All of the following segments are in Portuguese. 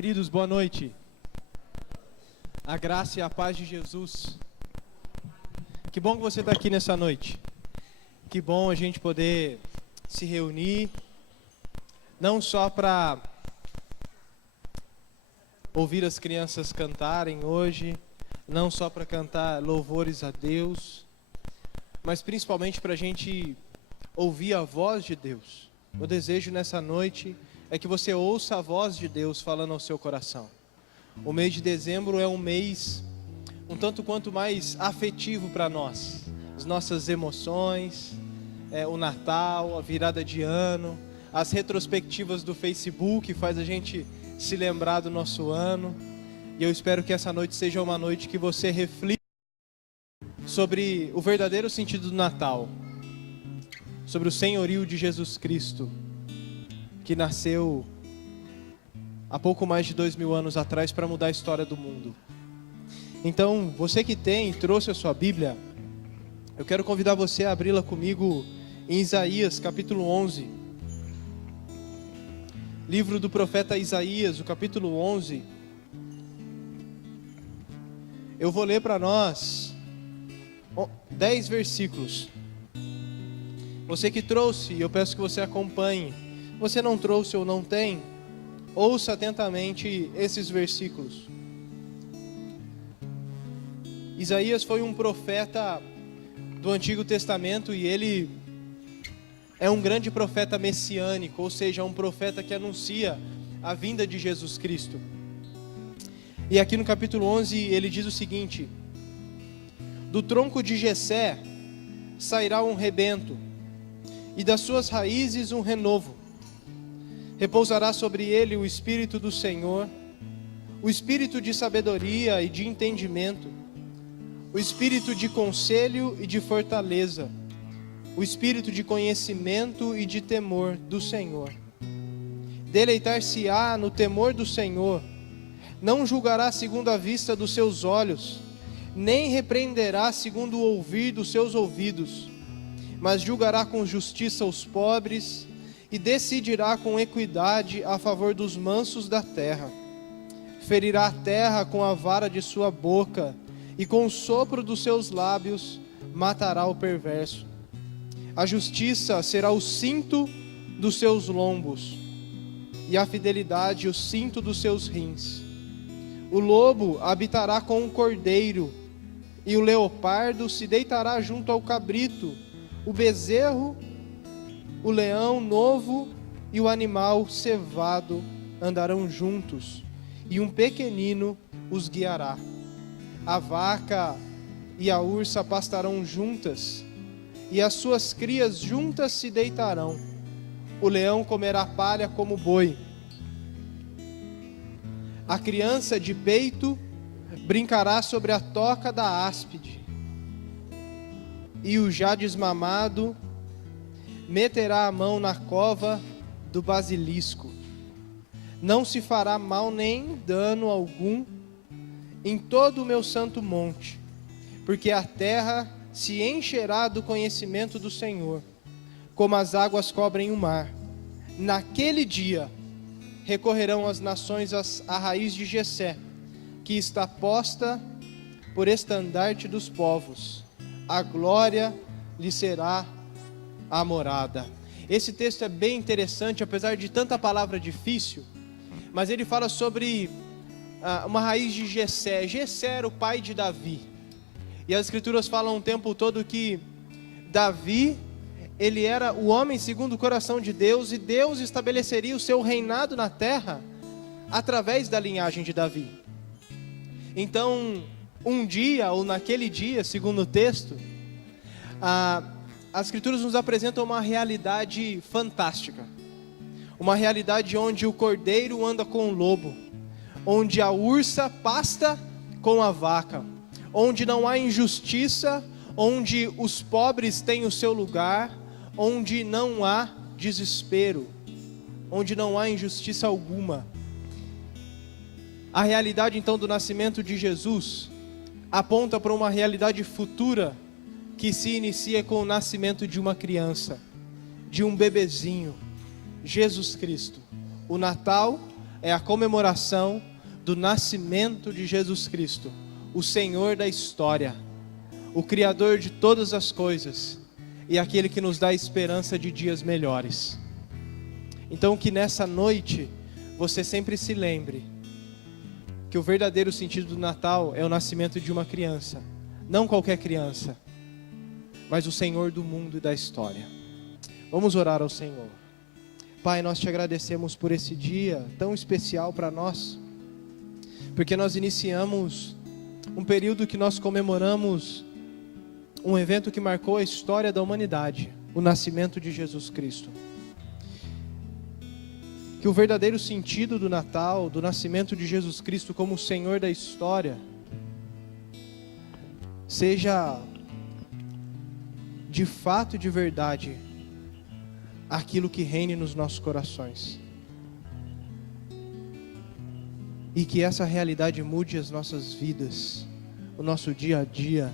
Queridos, boa noite. A graça e a paz de Jesus. Que bom que você está aqui nessa noite. Que bom a gente poder se reunir, não só para ouvir as crianças cantarem hoje, não só para cantar louvores a Deus, mas principalmente para a gente ouvir a voz de Deus. O desejo nessa noite é que você ouça a voz de Deus falando ao seu coração. O mês de dezembro é um mês um tanto quanto mais afetivo para nós. As nossas emoções, o Natal, a virada de ano, as retrospectivas do Facebook faz a gente se lembrar do nosso ano. E eu espero que essa noite seja uma noite que você reflita sobre o verdadeiro sentido do Natal, sobre o senhorio de Jesus Cristo, que nasceu há pouco mais de 2000 anos atrás para mudar a história do mundo. Então, você que trouxe a sua Bíblia, eu quero convidar você a abri-la comigo em Isaías, capítulo 11. Livro do profeta Isaías, o capítulo 11. Eu vou ler para nós 10 versículos. Você que trouxe, eu peço que você acompanhe. Você não trouxe ou não tem, ouça atentamente esses versículos. Isaías foi um profeta do Antigo Testamento e ele é um grande profeta messiânico, ou seja, um profeta que anuncia a vinda de Jesus Cristo. E aqui no capítulo 11 ele diz o seguinte: do tronco de Jessé sairá um rebento, e das suas raízes um renovo. Repousará sobre ele o Espírito do Senhor, o Espírito de sabedoria e de entendimento, o Espírito de conselho e de fortaleza, o Espírito de conhecimento e de temor do Senhor. Deleitar-se-á no temor do Senhor, não julgará segundo a vista dos seus olhos, nem repreenderá segundo o ouvir dos seus ouvidos, mas julgará com justiça os pobres e decidirá com equidade a favor dos mansos da terra. Ferirá a terra com a vara de sua boca, e com o sopro dos seus lábios matará o perverso. A justiça será o cinto dos seus lombos, e a fidelidade o cinto dos seus rins. O lobo habitará com o cordeiro, e o leopardo se deitará junto ao cabrito. O bezerro, o leão novo e o animal cevado andarão juntos, e um pequenino os guiará. A vaca e a ursa pastarão juntas, e as suas crias juntas se deitarão. O leão comerá palha como boi. A criança de peito brincará sobre a toca da áspide, e o já desmamado meterá a mão na cova do basilisco. Não se fará mal nem dano algum em todo o meu santo monte, porque a terra se encherá do conhecimento do Senhor, como as águas cobrem o mar. Naquele dia recorrerão as nações à raiz de Jessé, que está posta por estandarte dos povos. A glória lhe será a morada. Esse texto é bem interessante, apesar de tanta palavra difícil, mas ele fala sobre uma raiz de Jessé. Jessé era o pai de Davi, e as escrituras falam o tempo todo que Davi, ele era o homem segundo o coração de Deus, e Deus estabeleceria o seu reinado na terra através da linhagem de Davi. Então, um dia, ou naquele dia, segundo o texto, as escrituras nos apresentam uma realidade fantástica, uma realidade onde o cordeiro anda com o lobo, onde a ursa pasta com a vaca, onde não há injustiça, onde os pobres têm o seu lugar, onde não há desespero, onde não há injustiça alguma. A realidade então do nascimento de Jesus aponta para uma realidade futura que se inicia com o nascimento de uma criança, de um bebezinho, Jesus Cristo. O Natal é a comemoração do nascimento de Jesus Cristo, o Senhor da história, o Criador de todas as coisas e aquele que nos dá esperança de dias melhores. Então que nessa noite você sempre se lembre que o verdadeiro sentido do Natal é o nascimento de uma criança, não qualquer criança, mas o Senhor do mundo e da história. Vamos orar ao Senhor. Pai, nós te agradecemos por esse dia tão especial para nós, porque nós iniciamos um período que nós comemoramos um evento que marcou a história da humanidade, o nascimento de Jesus Cristo. Que o verdadeiro sentido do Natal, do nascimento de Jesus Cristo como o Senhor da história, seja de fato e de verdade aquilo que reine nos nossos corações. E que essa realidade mude as nossas vidas, o nosso dia a dia,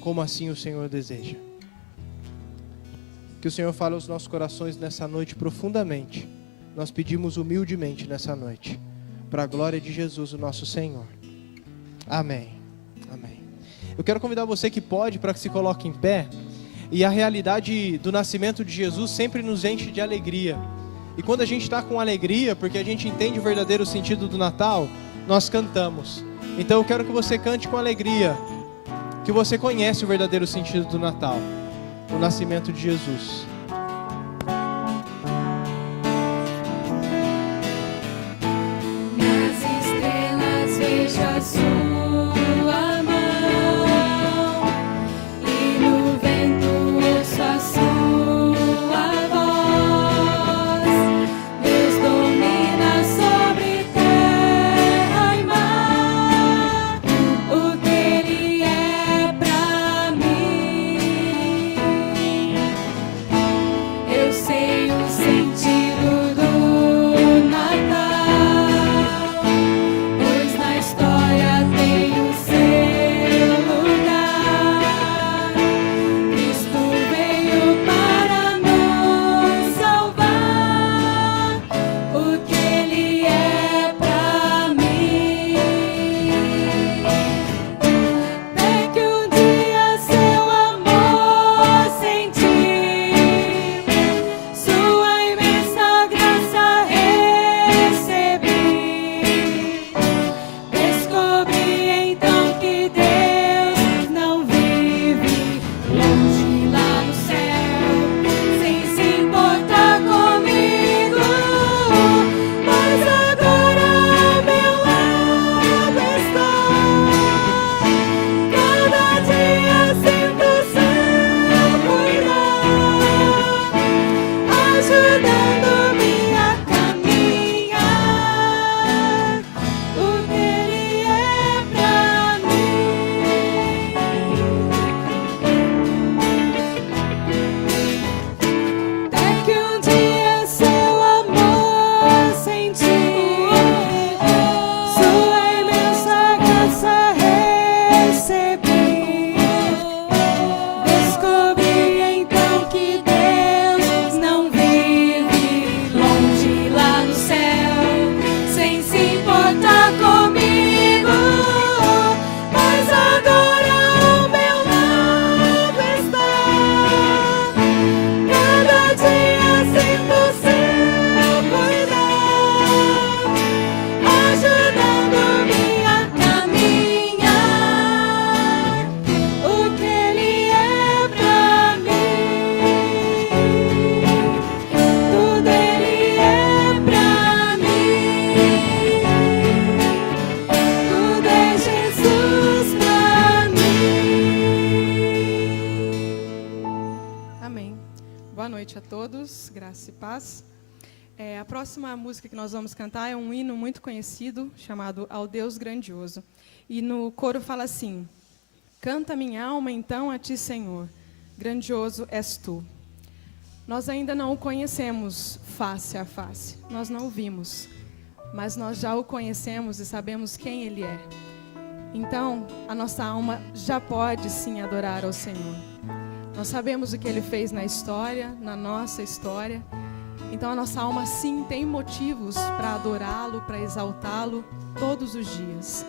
como assim o Senhor deseja. Que o Senhor fale aos nossos corações nessa noite profundamente. Nós pedimos humildemente nessa noite, para a glória de Jesus, o nosso Senhor. Amém. Amém. Eu quero convidar você que pode, para que se coloque em pé. E a realidade do nascimento de Jesus sempre nos enche de alegria. E quando a gente está com alegria, porque a gente entende o verdadeiro sentido do Natal, nós cantamos. Então eu quero que você cante com alegria, que você conhece o verdadeiro sentido do Natal, o nascimento de Jesus. Nas estrelas vejo a sua mão, e no vento ouço a sua voz. Deus domina sobre terra e mar, o que Ele é pra mim. Eu sei o sentido do Natal, pois na história tem o seu lugar. Cristo veio para nos salvar, o que Ele é pra mim. Até que um dia seu amor senti, sua imensa graça recebi. Descobri então que Deus não vive longe lá no céu, sem se importar comigo, mas agora ao meu lado está. Cada dia sinto seu cuidar, ajudando-me a caminhar, o que Ele é pra mim. Até que um dia seu amor senti, sua imensa graça recebi. Descobri então que Deus não vive longe lá no céu, sem se importar comigo, mas agora ao meu lado está. Cada dia sinto seu cuidar, ajudando-me a caminhar, o que Ele é pra mim. Tudo Ele é pra mim. Tudo é Jesus pra mim. Amém. Boa noite a todos, graça e paz. A próxima música que nós vamos cantar é um hino muito conhecido, chamado Ao Deus Grandioso. E no coro fala assim: canta minha alma então a ti, Senhor, grandioso és tu. Nós ainda não o conhecemos face a face, nós não o vimos, mas nós já o conhecemos e sabemos quem Ele é. Então, a nossa alma já pode sim adorar ao Senhor. Nós sabemos o que Ele fez na história, na nossa história, Então a nossa alma sim tem motivos para adorá-lo, para exaltá-lo todos os dias.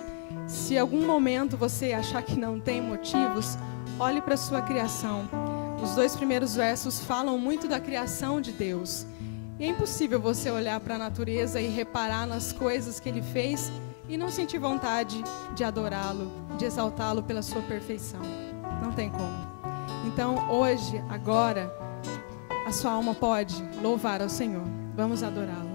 Se em algum momento você achar que não tem motivos, olhe para a sua criação. Os 2 primeiros versos falam muito da criação de Deus. E é impossível você olhar para a natureza e reparar nas coisas que Ele fez e não sentir vontade de adorá-lo, de exaltá-lo pela sua perfeição. Não tem como. Então, hoje, agora, a sua alma pode louvar ao Senhor. Vamos adorá-lo.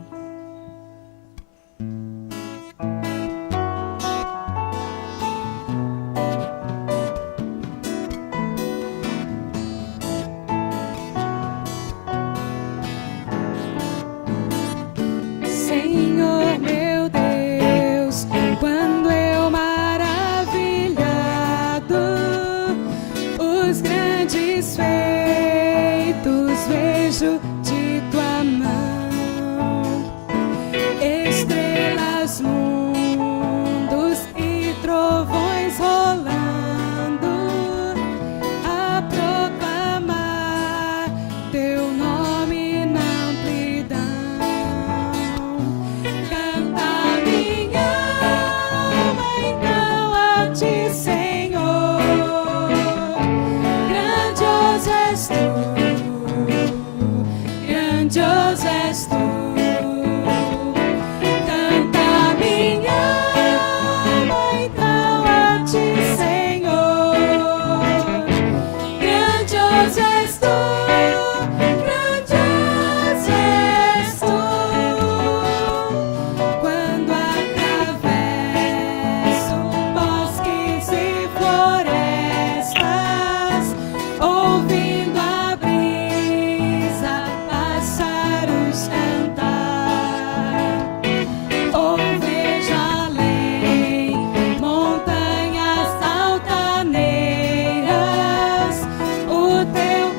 Senhor meu Deus, quando eu maravilhado os grandes feitos vejo de tua mão, estrelas, mundos e trovões rolando, a proclamar teu nome na amplidão. Canta minha alma então a ti, Senhor. Grandioso és tu, grandioso és tu. Canta minha alma então a ti, Senhor. Grandioso és tu, grandioso és tu. Quando atravesso bosques e florestas, ouvindo a brisa, pássaros cantar, ou vejo além montanhas altaneiras, o teu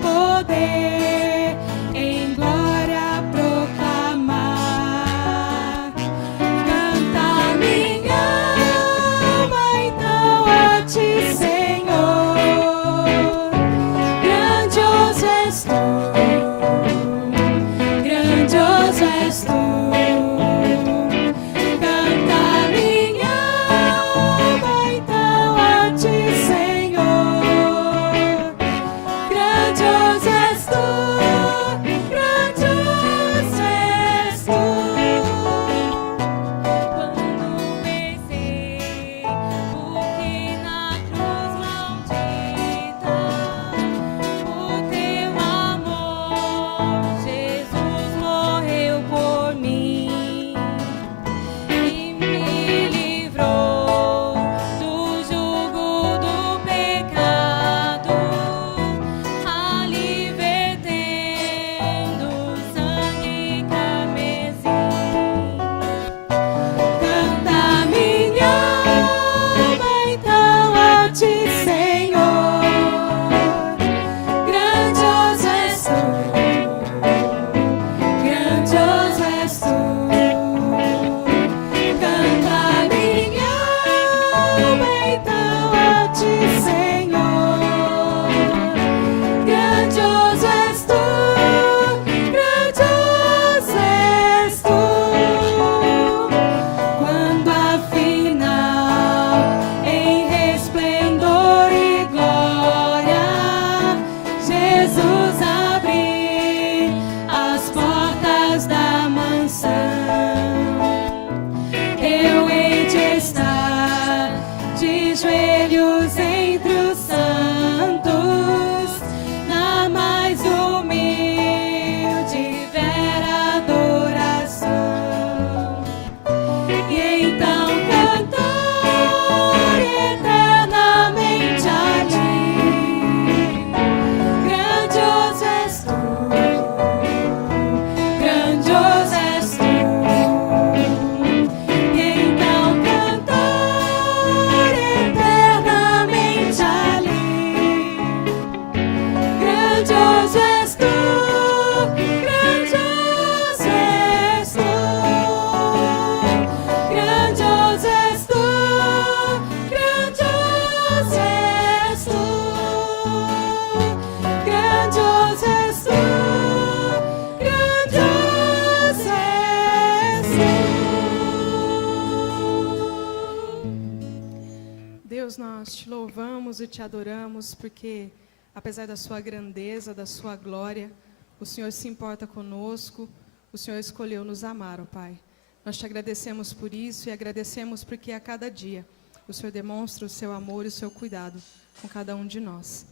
nós te louvamos e te adoramos, porque, apesar da sua grandeza, da sua glória, o Senhor se importa conosco, o Senhor escolheu nos amar, ó Pai. Nós te agradecemos por isso e agradecemos porque a cada dia o Senhor demonstra o seu amor e o seu cuidado com cada um de nós.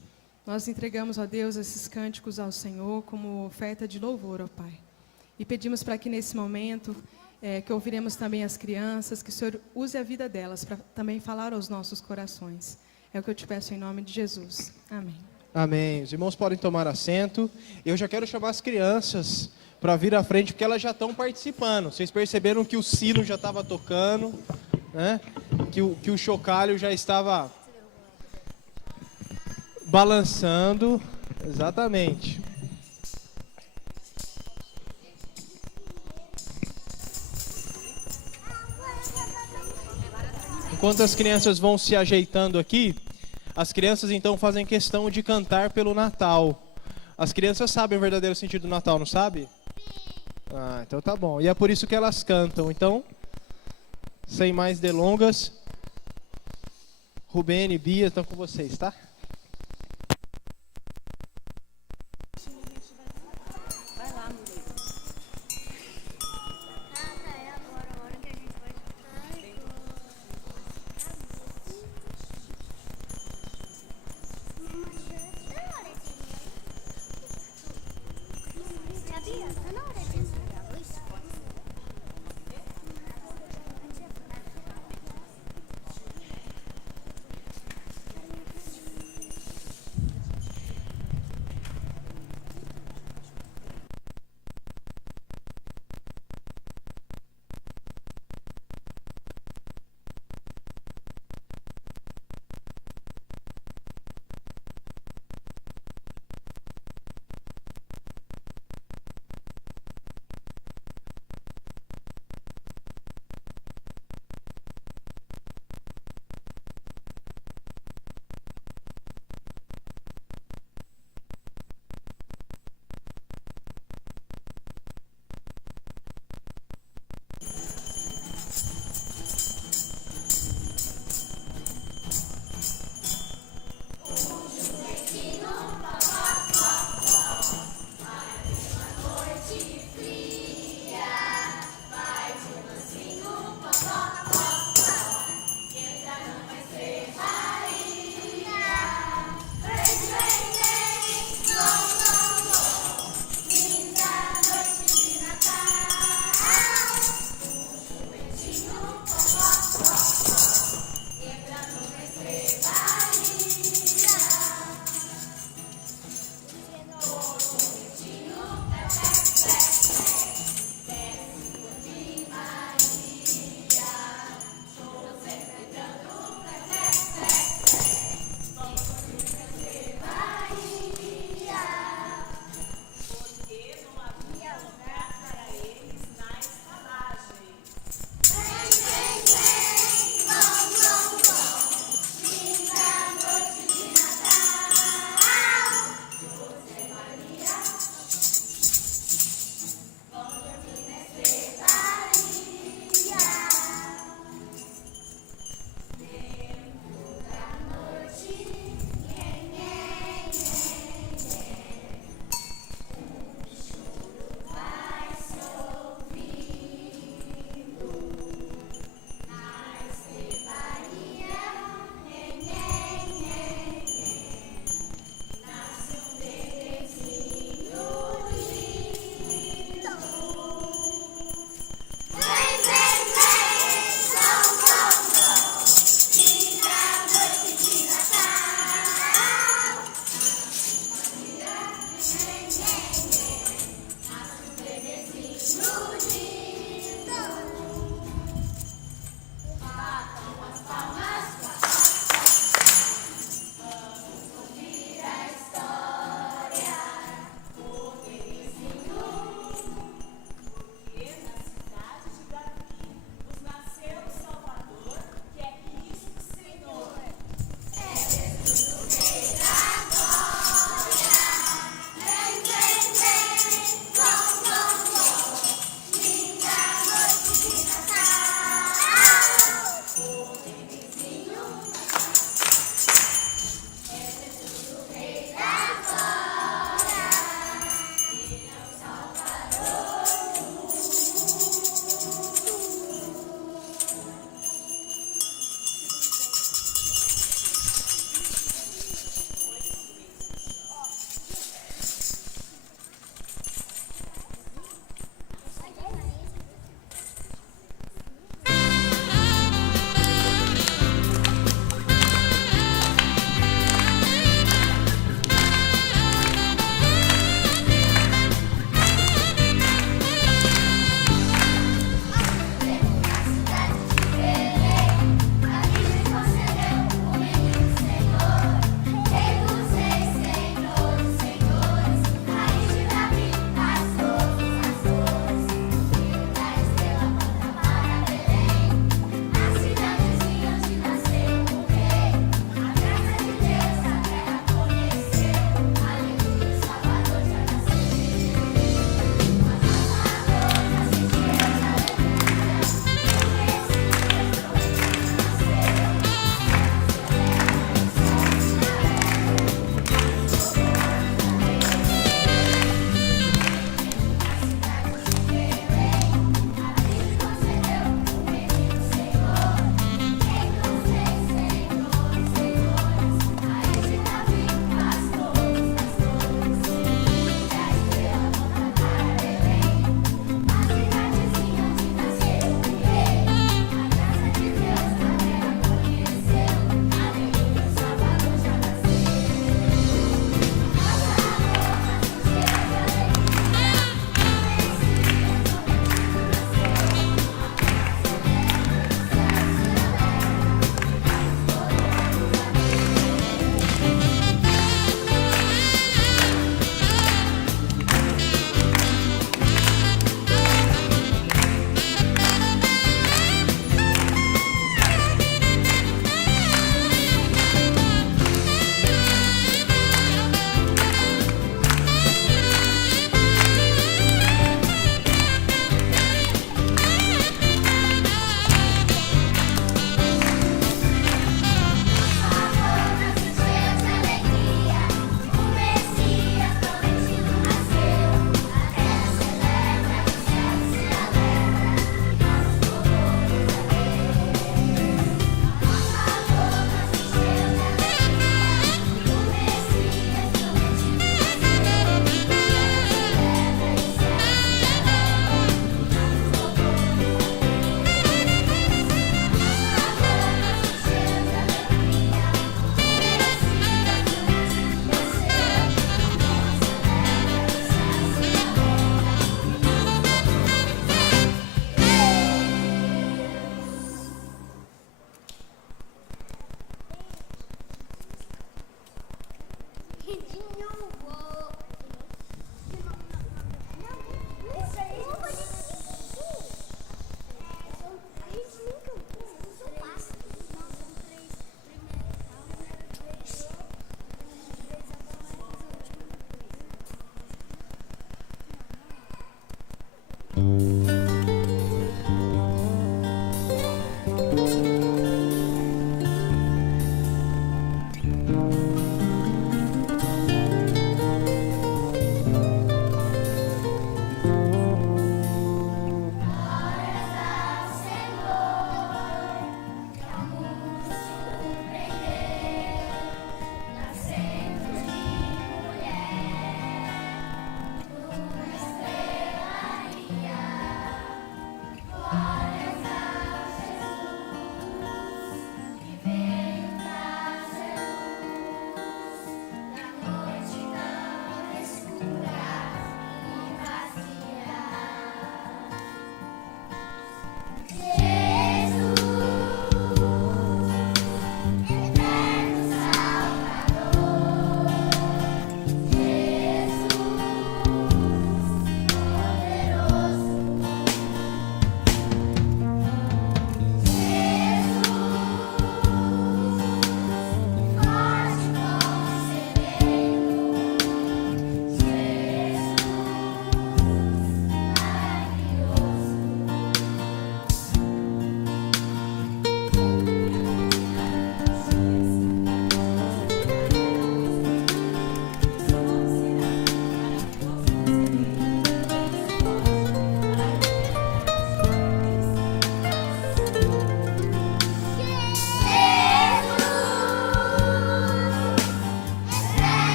Nós entregamos, ó Deus, esses cânticos ao Senhor como oferta de louvor, ó Pai. E pedimos para que nesse momento, que ouviremos também as crianças, que o Senhor use a vida delas para também falar aos nossos corações. É o que eu te peço em nome de Jesus. Amém. Amém. Os irmãos podem tomar assento. Eu já quero chamar as crianças para vir à frente, porque elas já estão participando. Vocês perceberam que o sino já estava tocando, né? Que o chocalho já estava balançando. Exatamente. Enquanto as crianças vão se ajeitando aqui, as crianças então fazem questão de cantar pelo Natal. As crianças sabem o verdadeiro sentido do Natal, não sabe? Ah, então tá bom. E é por isso que elas cantam. Então, sem mais delongas, Rubene e Bia estão com vocês, tá?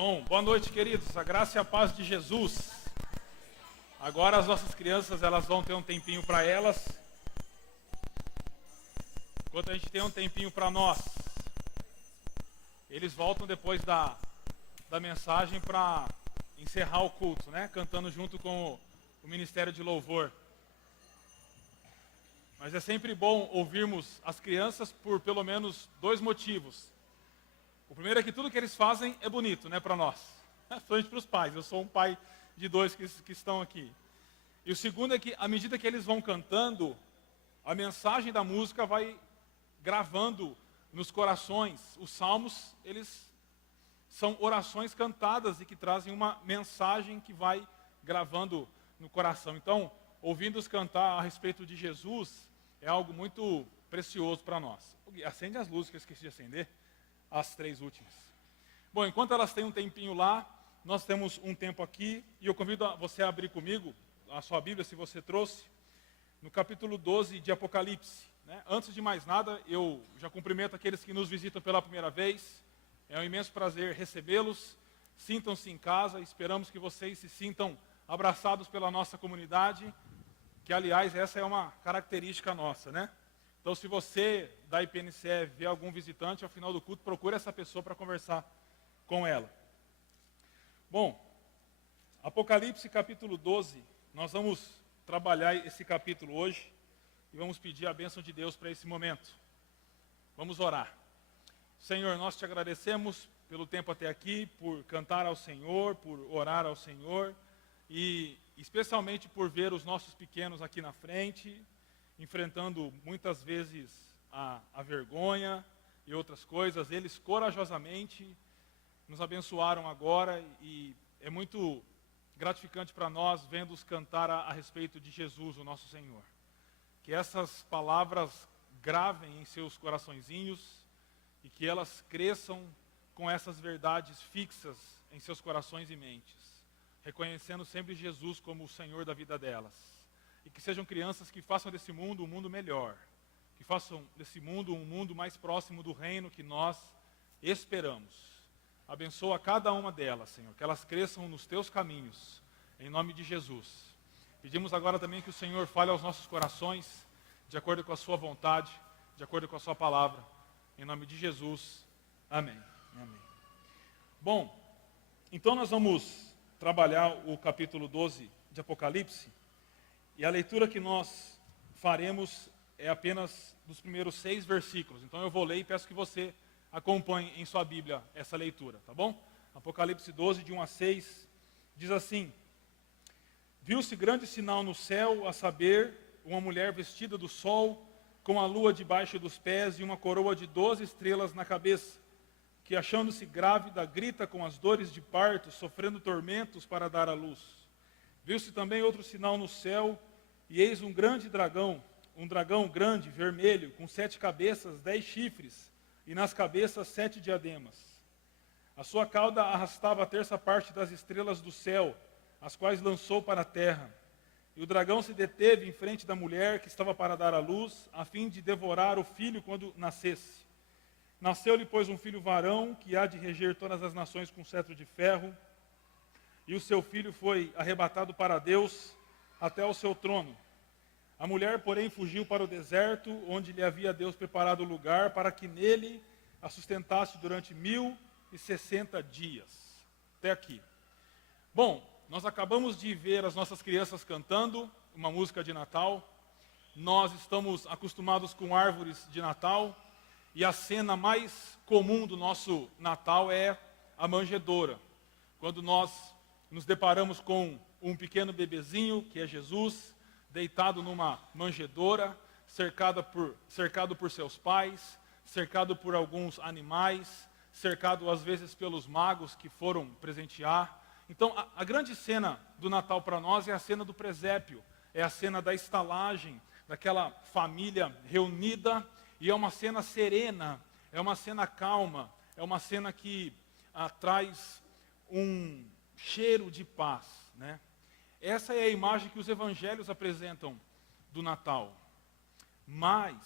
Som. Boa noite, queridos. A graça e a paz de Jesus. Agora as nossas crianças, elas vão ter um tempinho para elas, enquanto a gente tem um tempinho para nós. Eles voltam depois da mensagem para encerrar o culto, né? Cantando junto com o Ministério de Louvor. Mas é sempre bom ouvirmos as crianças por pelo menos dois motivos. O primeiro é que tudo que eles fazem é bonito, né, para nós. Principalmente para os pais. Eu sou um pai de dois que estão aqui. E o segundo é que, à medida que eles vão cantando, a mensagem da música vai gravando nos corações. Os salmos, eles são orações cantadas e que trazem uma mensagem que vai gravando no coração. Então, ouvindo-os cantar a respeito de Jesus, é algo muito precioso para nós. Acende as luzes que eu esqueci de acender, as três últimas. Bom, enquanto elas têm um tempinho lá, nós temos um tempo aqui, e eu convido você a abrir comigo a sua Bíblia, se você trouxe, no capítulo 12 de Apocalipse. Né? Antes de mais nada, eu já cumprimento aqueles que nos visitam pela primeira vez. É um imenso prazer recebê-los. Sintam-se em casa, esperamos que vocês se sintam abraçados pela nossa comunidade, que, aliás, essa é uma característica nossa, né? Então, se você da IPNCE vê algum visitante, ao final do culto, procure essa pessoa para conversar com ela. Bom, Apocalipse capítulo 12, nós vamos trabalhar esse capítulo hoje e vamos pedir a bênção de Deus para esse momento. Vamos orar. Senhor, nós te agradecemos pelo tempo até aqui, por cantar ao Senhor, por orar ao Senhor e especialmente por ver os nossos pequenos aqui na frente, enfrentando muitas vezes a vergonha e outras coisas. Eles corajosamente nos abençoaram agora e é muito gratificante para nós vendo-os cantar a respeito de Jesus, o nosso Senhor. Que essas palavras gravem em seus coraçõezinhos e que elas cresçam com essas verdades fixas em seus corações e mentes, reconhecendo sempre Jesus como o Senhor da vida delas. E que sejam crianças que façam desse mundo um mundo melhor, que façam desse mundo um mundo mais próximo do reino que nós esperamos. Abençoa cada uma delas, Senhor, que elas cresçam nos teus caminhos, em nome de Jesus. Pedimos agora também que o Senhor fale aos nossos corações, de acordo com a sua vontade, de acordo com a sua palavra, em nome de Jesus. Amém. Amém. Bom, então nós vamos trabalhar o capítulo 12 de Apocalipse, e a leitura que nós faremos é apenas dos primeiros 6 versículos. Então eu vou ler e peço que você acompanhe em sua Bíblia essa leitura, tá bom? Apocalipse 12, de 1 a 6, diz assim: Viu-se grande sinal no céu, a saber, uma mulher vestida do sol, com a lua debaixo dos pés e uma coroa de 12 estrelas na cabeça, que, achando-se grávida, grita com as dores de parto, sofrendo tormentos para dar à luz. Viu-se também outro sinal no céu, e eis um dragão grande, vermelho, com 7 cabeças, 10 chifres, e nas cabeças 7 diademas. A sua cauda arrastava a terça parte das estrelas do céu, as quais lançou para a terra. E o dragão se deteve em frente da mulher que estava para dar à luz, a fim de devorar o filho quando nascesse. Nasceu-lhe, pois, um filho varão, que há de reger todas as nações com cetro de ferro, e o seu filho foi arrebatado para Deus até o seu trono. A mulher, porém, fugiu para o deserto, onde lhe havia Deus preparado lugar, para que nele a sustentasse durante 1060 dias. Até aqui. Bom, nós acabamos de ver as nossas crianças cantando uma música de Natal. Nós estamos acostumados com árvores de Natal, e a cena mais comum do nosso Natal é a manjedoura. Quando nós nos deparamos com um pequeno bebezinho, que é Jesus, deitado numa manjedoura, cercado por seus pais, cercado por alguns animais, cercado às vezes pelos magos que foram presentear. Então, a grande cena do Natal para nós é a cena do presépio, é a cena da estalagem, daquela família reunida, e é uma cena serena, é uma cena calma, é uma cena que traz um cheiro de paz, né? Essa é a imagem que os evangelhos apresentam do Natal. Mas,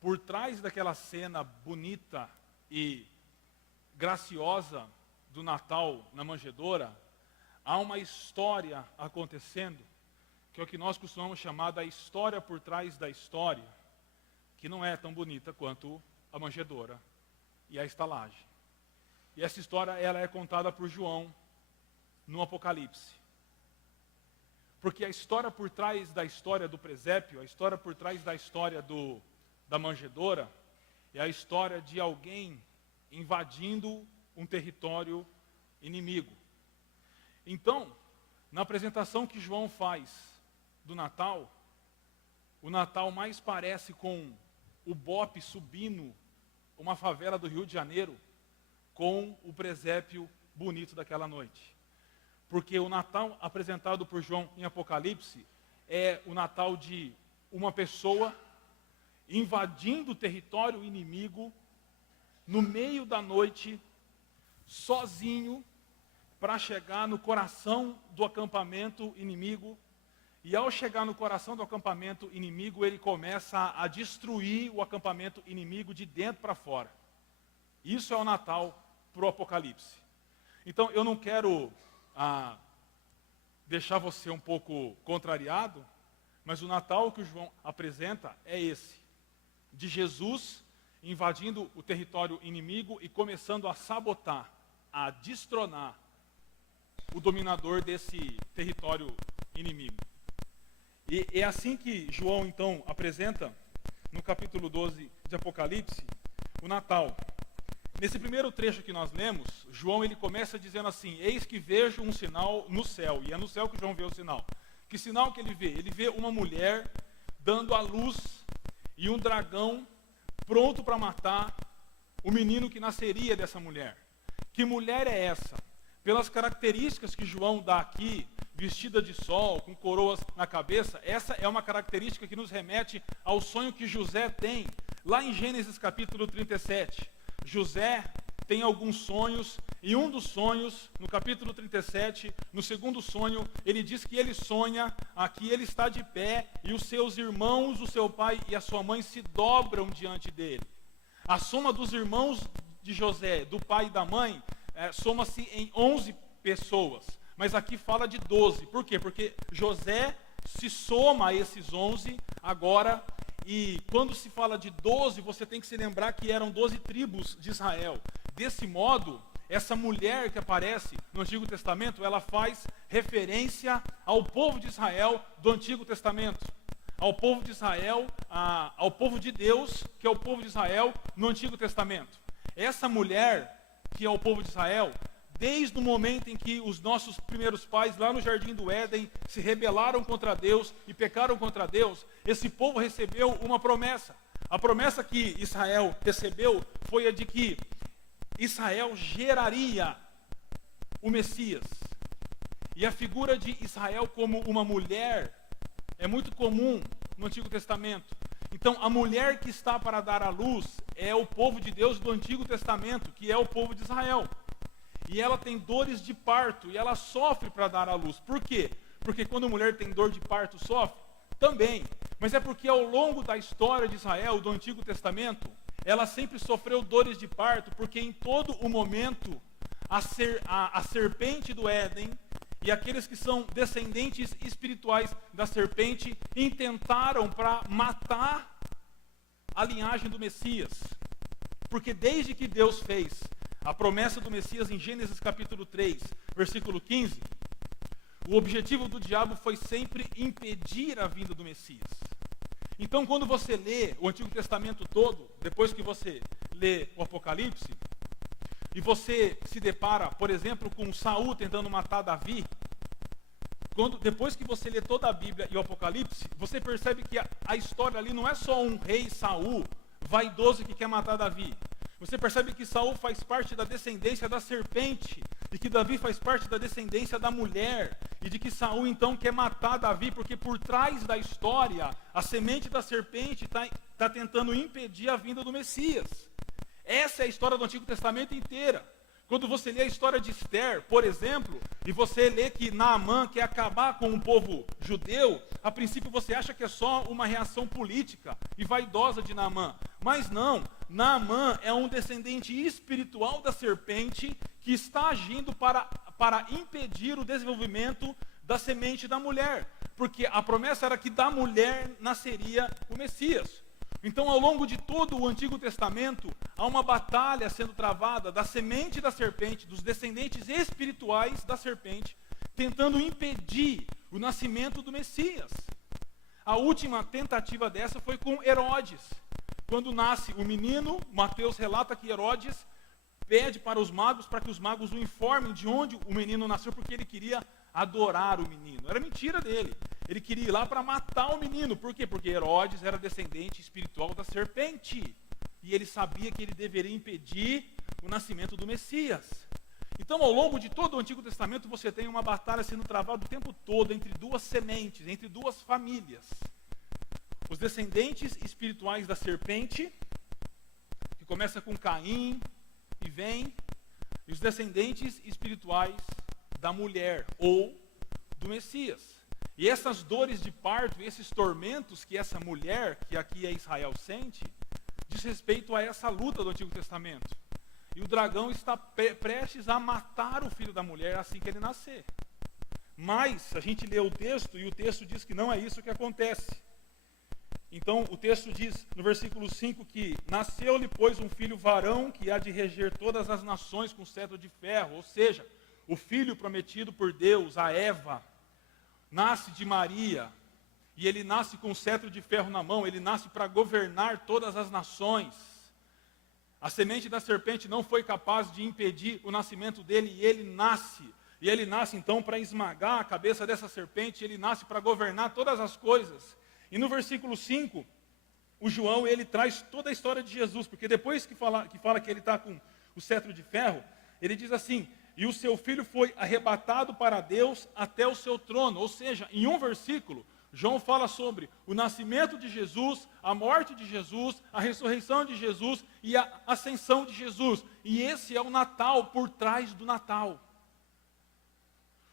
por trás daquela cena bonita e graciosa do Natal na manjedoura, há uma história acontecendo, que é o que nós costumamos chamar da história por trás da história, que não é tão bonita quanto a manjedoura e a estalagem. E essa história ela é contada por João no Apocalipse. Porque a história por trás da história do presépio, a história por trás da história da manjedoura, é a história de alguém invadindo um território inimigo. Então, na apresentação que João faz do Natal, o Natal mais parece com o Bope subindo uma favela do Rio de Janeiro com o presépio bonito daquela noite. Porque o Natal apresentado por João em Apocalipse é o Natal de uma pessoa invadindo o território inimigo no meio da noite, sozinho, para chegar no coração do acampamento inimigo. E ao chegar no coração do acampamento inimigo, ele começa a destruir o acampamento inimigo de dentro para fora. Isso é o Natal para o Apocalipse. Então, eu não quero deixar você um pouco contrariado, mas o Natal que o João apresenta é esse, de Jesus invadindo o território inimigo e começando a sabotar, a destronar o dominador desse território inimigo. E é assim que João, então, apresenta, no capítulo 12 de Apocalipse, o Natal. Nesse primeiro trecho que nós lemos, João ele começa dizendo assim: eis que vejo um sinal no céu. E é no céu que João vê o sinal. Que sinal que ele vê? Ele vê uma mulher dando à luz e um dragão pronto para matar o menino que nasceria dessa mulher. Que mulher é essa? Pelas características que João dá aqui, vestida de sol, com coroas na cabeça, essa é uma característica que nos remete ao sonho que José tem, lá em Gênesis capítulo 37. José tem alguns sonhos, e um dos sonhos, no capítulo 37, no segundo sonho, ele diz que ele sonha que ele está de pé, e os seus irmãos, o seu pai e a sua mãe se dobram diante dele. A soma dos irmãos de José, do pai e da mãe, soma-se em 11 pessoas, mas aqui fala de 12. Por quê? Porque José se soma a esses 11 agora. E quando se fala de 12, você tem que se lembrar que eram 12 tribos de Israel. Desse modo, essa mulher que aparece no Antigo Testamento, ela faz referência ao povo de Israel do Antigo Testamento. Ao povo de Israel, ao povo de Deus, que é o povo de Israel no Antigo Testamento. Essa mulher, que é o povo de Israel, desde o momento em que os nossos primeiros pais, lá no Jardim do Éden, se rebelaram contra Deus e pecaram contra Deus, esse povo recebeu uma promessa. A promessa que Israel recebeu foi a de que Israel geraria o Messias. E a figura de Israel como uma mulher é muito comum no Antigo Testamento. Então, a mulher que está para dar à luz é o povo de Deus do Antigo Testamento, que é o povo de Israel. E ela tem dores de parto, e ela sofre para dar à luz. Por quê? Porque quando a mulher tem dor de parto, sofre? Também. Mas é porque ao longo da história de Israel, do Antigo Testamento, ela sempre sofreu dores de parto, porque em todo o momento, a serpente do Éden, e aqueles que são descendentes espirituais da serpente, intentaram para matar a linhagem do Messias. Porque desde que Deus fez a promessa do Messias em Gênesis capítulo 3, versículo 15, o objetivo do diabo foi sempre impedir a vinda do Messias. Então, quando você lê o Antigo Testamento todo, depois que você lê o Apocalipse, e você se depara, por exemplo, com Saul tentando matar Davi, depois que você lê toda a Bíblia e o Apocalipse, você percebe que a história ali não é só um rei Saul vaidoso que quer matar Davi. Você percebe que Saul faz parte da descendência da serpente, e que Davi faz parte da descendência da mulher, e de que Saul então quer matar Davi, porque por trás da história, a semente da serpente está tentando impedir a vinda do Messias. Essa é a história do Antigo Testamento inteira. Quando você lê a história de Esther, por exemplo, e você lê que Naamã quer acabar com o povo judeu, a princípio você acha que é só uma reação política e vaidosa de Naamã. Mas não, Naamã é um descendente espiritual da serpente que está agindo para impedir o desenvolvimento da semente da mulher. Porque a promessa era que da mulher nasceria o Messias. Então, ao longo de todo o Antigo Testamento, há uma batalha sendo travada da semente da serpente, dos descendentes espirituais da serpente, tentando impedir o nascimento do Messias. A última tentativa dessa foi com Herodes. Quando nasce o menino, Mateus relata que Herodes pede para os magos, para que os magos o informem de onde o menino nasceu, porque ele queria adorar o menino. Era mentira dele. Ele queria ir lá para matar o menino. Por quê? Porque Herodes era descendente espiritual da serpente. E ele sabia que ele deveria impedir o nascimento do Messias. Então, ao longo de todo o Antigo Testamento, você tem uma batalha sendo travada o tempo todo entre duas sementes, entre duas famílias. Os descendentes espirituais da serpente, que começa com Caim e vem, e os descendentes espirituais da mulher, ou do Messias. E essas dores de parto, esses tormentos que essa mulher, que aqui é Israel, sente, diz respeito a essa luta do Antigo Testamento. E o dragão está prestes a matar o filho da mulher assim que ele nascer. Mas a gente lê o texto e o texto diz que não é isso que acontece. Então o texto diz no versículo 5 que nasceu-lhe, pois, um filho varão que há de reger todas as nações com cetro de ferro. Ou seja, o filho prometido por Deus a Eva nasce de Maria. E ele nasce com um cetro de ferro na mão. Ele nasce para governar todas as nações. A semente da serpente não foi capaz de impedir o nascimento dele e ele nasce. E ele nasce então para esmagar a cabeça dessa serpente, ele nasce para governar todas as coisas. E no versículo 5, o João ele traz toda a história de Jesus, porque depois que fala que ele está com o cetro de ferro, ele diz assim, e o seu filho foi arrebatado para Deus até o seu trono. Ou seja, em um versículo, João fala sobre o nascimento de Jesus, a morte de Jesus, a ressurreição de Jesus e a ascensão de Jesus. E esse é o Natal por trás do Natal.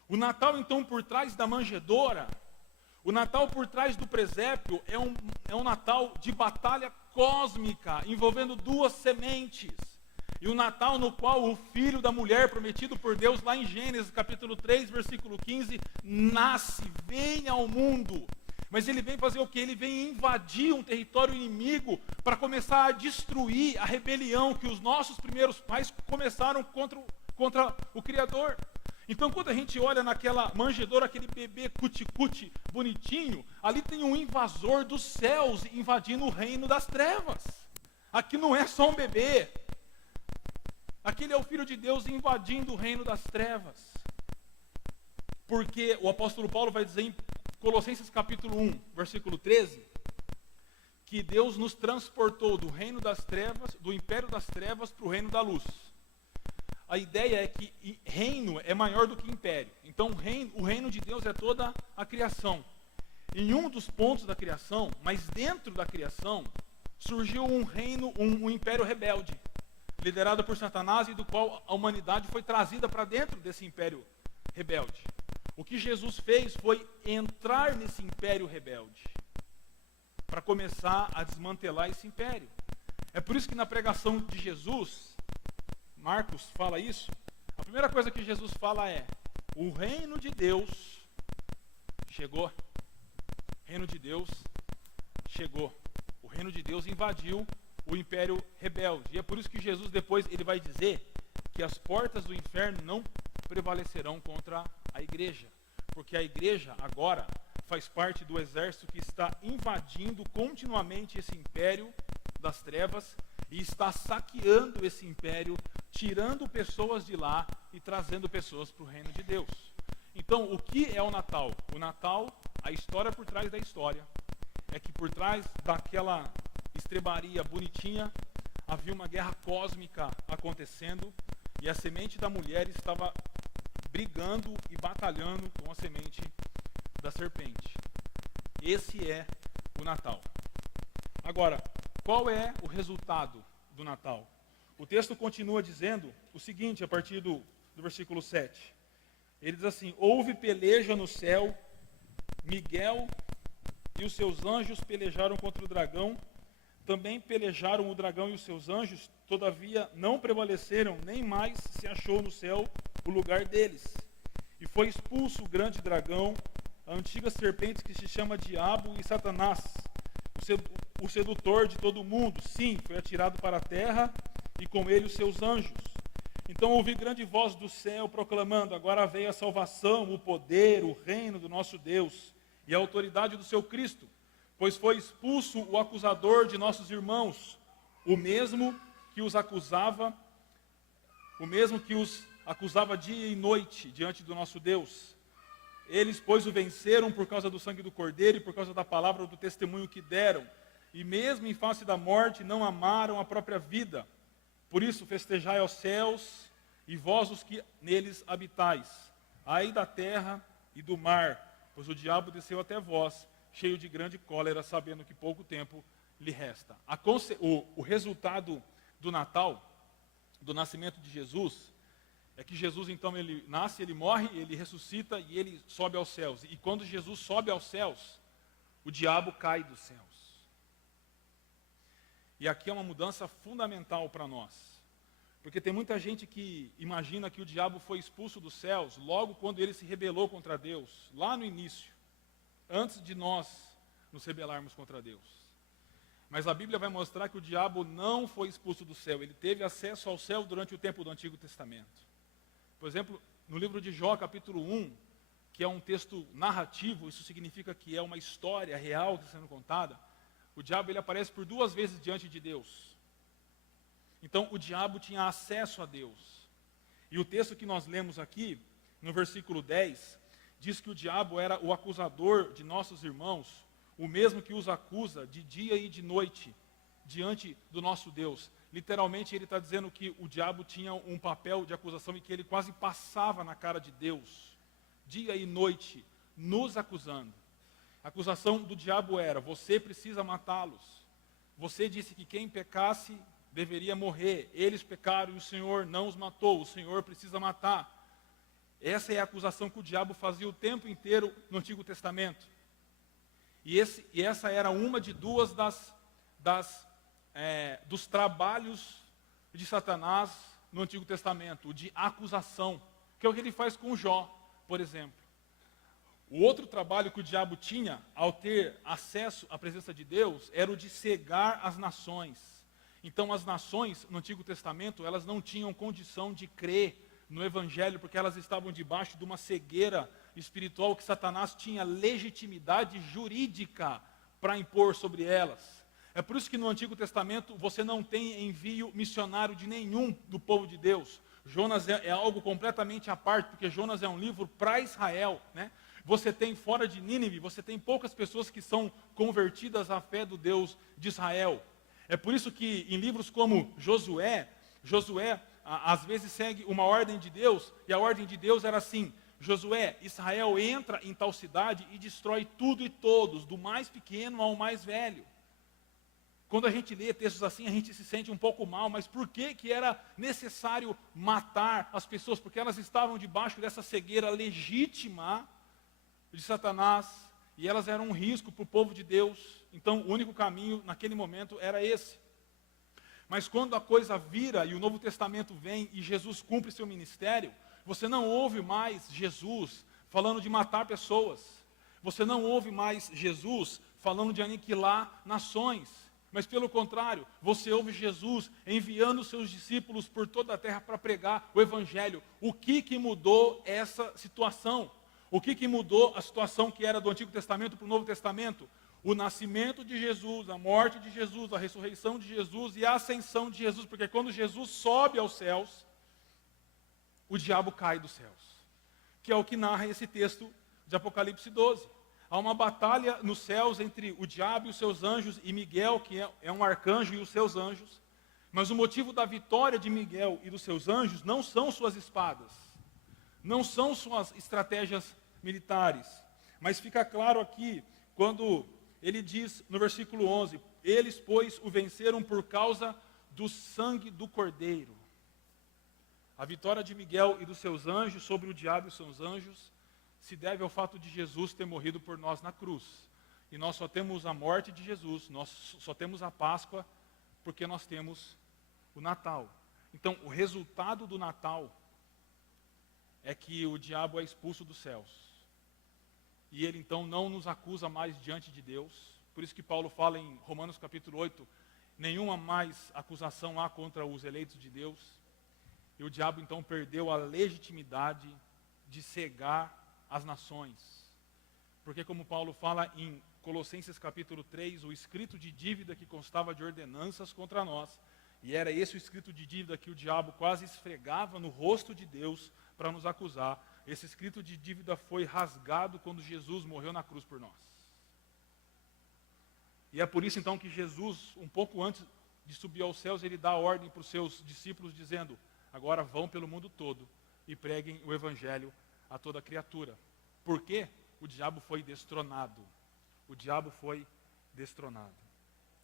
O Natal, então, por trás da manjedoura, o Natal por trás do presépio é um Natal de batalha cósmica, envolvendo duas sementes. E o Natal no qual o filho da mulher prometido por Deus, lá em Gênesis capítulo 3, versículo 15, nasce, vem ao mundo. Mas ele vem fazer o quê? Ele vem invadir um território inimigo para começar a destruir a rebelião que os nossos primeiros pais começaram contra o Criador. Então, quando a gente olha naquela manjedoura, aquele bebê cuti-cuti bonitinho, ali tem um invasor dos céus invadindo o reino das trevas. Aqui não é só um bebê. Aquele é o Filho de Deus invadindo o reino das trevas. Porque o apóstolo Paulo vai dizer em Colossenses capítulo 1, versículo 13, que Deus nos transportou do reino das trevas, do império das trevas, para o reino da luz. A ideia é que reino é maior do que império. Então o reino de Deus é toda a criação. Em um dos pontos da criação, mas dentro da criação, surgiu um reino, um império rebelde, liderado por Satanás e do qual a humanidade foi trazida para dentro desse império rebelde. O que Jesus fez foi entrar nesse império rebelde, para começar a desmantelar esse império. É por isso que na pregação de Jesus, Marcos fala isso, a primeira coisa que Jesus fala é, o reino de Deus chegou. O reino de Deus chegou. O reino de Deus invadiu o império rebelde. E é por isso que Jesus depois ele vai dizer que as portas do inferno não prevalecerão contra a igreja. Porque a igreja agora faz parte do exército que está invadindo continuamente esse império das trevas e está saqueando esse império, tirando pessoas de lá e trazendo pessoas para o reino de Deus. Então, o que é o Natal? O Natal, a história por trás da história, é que por trás daquela estrebaria bonitinha, havia uma guerra cósmica acontecendo e a semente da mulher estava brigando e batalhando com a semente da serpente. Esse é o Natal. Agora, qual é o resultado do Natal? O texto continua dizendo o seguinte, a partir do versículo 7. Ele diz assim, houve peleja no céu, Miguel e os seus anjos pelejaram contra o dragão, Também pelejaram o dragão e os seus anjos, todavia não prevaleceram, nem mais se achou no céu o lugar deles. E foi expulso o grande dragão, a antiga serpente que se chama Diabo e Satanás, o sedutor de todo mundo. Sim, foi atirado para a terra, e com ele os seus anjos. Então ouvi grande voz do céu proclamando: agora veio a salvação, o poder, o reino do nosso Deus e a autoridade do seu Cristo, pois foi expulso o acusador de nossos irmãos, o mesmo que os acusava dia e noite diante do nosso Deus. Eles, pois, o venceram por causa do sangue do Cordeiro e por causa da palavra do testemunho que deram, e mesmo em face da morte não amaram a própria vida. Por isso festejai aos céus, e vós os que neles habitais. Ai da terra e do mar, pois o diabo desceu até vós, cheio de grande cólera, sabendo que pouco tempo lhe resta. O resultado do Natal, do nascimento de Jesus, é que Jesus, então, ele nasce, ele morre, ele ressuscita e ele sobe aos céus. E quando Jesus sobe aos céus, o diabo cai dos céus. E aqui é uma mudança fundamental para nós. Porque tem muita gente que imagina que o diabo foi expulso dos céus logo quando ele se rebelou contra Deus, lá no início, antes de nós nos rebelarmos contra Deus. Mas a Bíblia vai mostrar que o diabo não foi expulso do céu, ele teve acesso ao céu durante o tempo do Antigo Testamento. Por exemplo, no livro de Jó, capítulo 1, que é um texto narrativo, isso significa que é uma história real que está sendo contada, o diabo ele aparece por 2 vezes diante de Deus. Então, o diabo tinha acesso a Deus. E o texto que nós lemos aqui, no versículo 10, diz que o diabo era o acusador de nossos irmãos, o mesmo que os acusa de dia e de noite diante do nosso Deus. Literalmente, ele está dizendo que o diabo tinha um papel de acusação e que ele quase passava na cara de Deus, dia e noite, nos acusando. A acusação do diabo era: você precisa matá-los. Você disse que quem pecasse deveria morrer. Eles pecaram e o Senhor não os matou. O Senhor precisa matar. Essa é a acusação que o diabo fazia o tempo inteiro no Antigo Testamento. E essa era uma de 2 dos trabalhos de Satanás no Antigo Testamento, o de acusação, que é o que ele faz com Jó, por exemplo. O outro trabalho que o diabo tinha, ao ter acesso à presença de Deus, era o de cegar as nações. Então as nações, no Antigo Testamento, elas não tinham condição de crer no Evangelho, porque elas estavam debaixo de uma cegueira espiritual que Satanás tinha legitimidade jurídica para impor sobre elas. É por isso que no Antigo Testamento você não tem envio missionário de nenhum do povo de Deus. Jonas é algo completamente à parte, porque Jonas é um livro para Israel, né? Você tem fora de Nínive, você tem poucas pessoas que são convertidas à fé do Deus de Israel. É por isso que em livros como Josué às vezes segue uma ordem de Deus, e a ordem de Deus era assim: Josué, Israel entra em tal cidade e destrói tudo e todos, do mais pequeno ao mais velho. Quando a gente lê textos assim, a gente se sente um pouco mal, mas por que era necessário matar as pessoas? Porque elas estavam debaixo dessa cegueira legítima de Satanás, e elas eram um risco para o povo de Deus. Então o único caminho naquele momento era esse. Mas quando a coisa vira e o Novo Testamento vem e Jesus cumpre seu ministério, você não ouve mais Jesus falando de matar pessoas. Você não ouve mais Jesus falando de aniquilar nações. Mas pelo contrário, você ouve Jesus enviando seus discípulos por toda a terra para pregar o Evangelho. O que mudou essa situação? O que mudou a situação que era do Antigo Testamento para o Novo Testamento? O nascimento de Jesus, a morte de Jesus, a ressurreição de Jesus e a ascensão de Jesus. Porque quando Jesus sobe aos céus, o diabo cai dos céus. Que é o que narra esse texto de Apocalipse 12. Há uma batalha nos céus entre o diabo e os seus anjos e Miguel, que é um arcanjo, e os seus anjos. Mas o motivo da vitória de Miguel e dos seus anjos não são suas espadas, não são suas estratégias militares. Mas fica claro aqui, quando ele diz no versículo 11, eles, pois, o venceram por causa do sangue do Cordeiro. A vitória de Miguel e dos seus anjos sobre o diabo e os seus anjos se deve ao fato de Jesus ter morrido por nós na cruz. E nós só temos a morte de Jesus, nós só temos a Páscoa porque nós temos o Natal. Então, o resultado do Natal é que o diabo é expulso dos céus. E ele então não nos acusa mais diante de Deus. Por isso que Paulo fala em Romanos capítulo 8, nenhuma mais acusação há contra os eleitos de Deus. E o diabo então perdeu a legitimidade de cegar as nações. Porque como Paulo fala em Colossenses capítulo 3, o escrito de dívida que constava de ordenanças contra nós, e era esse o escrito de dívida que o diabo quase esfregava no rosto de Deus para nos acusar, esse escrito de dívida foi rasgado quando Jesus morreu na cruz por nós. E é por isso então que Jesus, um pouco antes de subir aos céus, ele dá ordem para os seus discípulos dizendo, agora vão pelo mundo todo e preguem o evangelho a toda criatura. Por quê? O diabo foi destronado. O diabo foi destronado.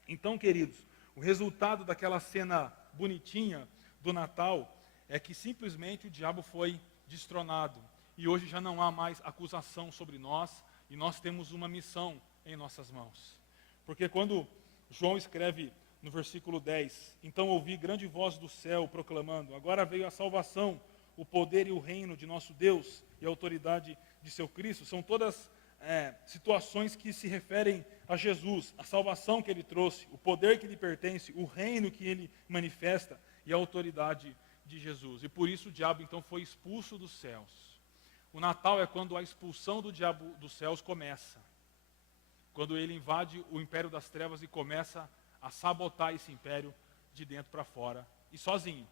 Então, queridos, o resultado daquela cena bonitinha do Natal é que simplesmente o diabo foi destronado. E hoje já não há mais acusação sobre nós e nós temos uma missão em nossas mãos. Porque quando João escreve no versículo 10, então ouvi grande voz do céu proclamando, agora veio a salvação, o poder e o reino de nosso Deus e a autoridade de seu Cristo. São todas situações que se referem a Jesus, a salvação que ele trouxe, o poder que lhe pertence, o reino que ele manifesta e a autoridade de Jesus. E por isso o diabo então foi expulso dos céus. O Natal é quando a expulsão do diabo dos céus começa. Quando ele invade o império das trevas e começa a sabotar esse império de dentro para fora e sozinho.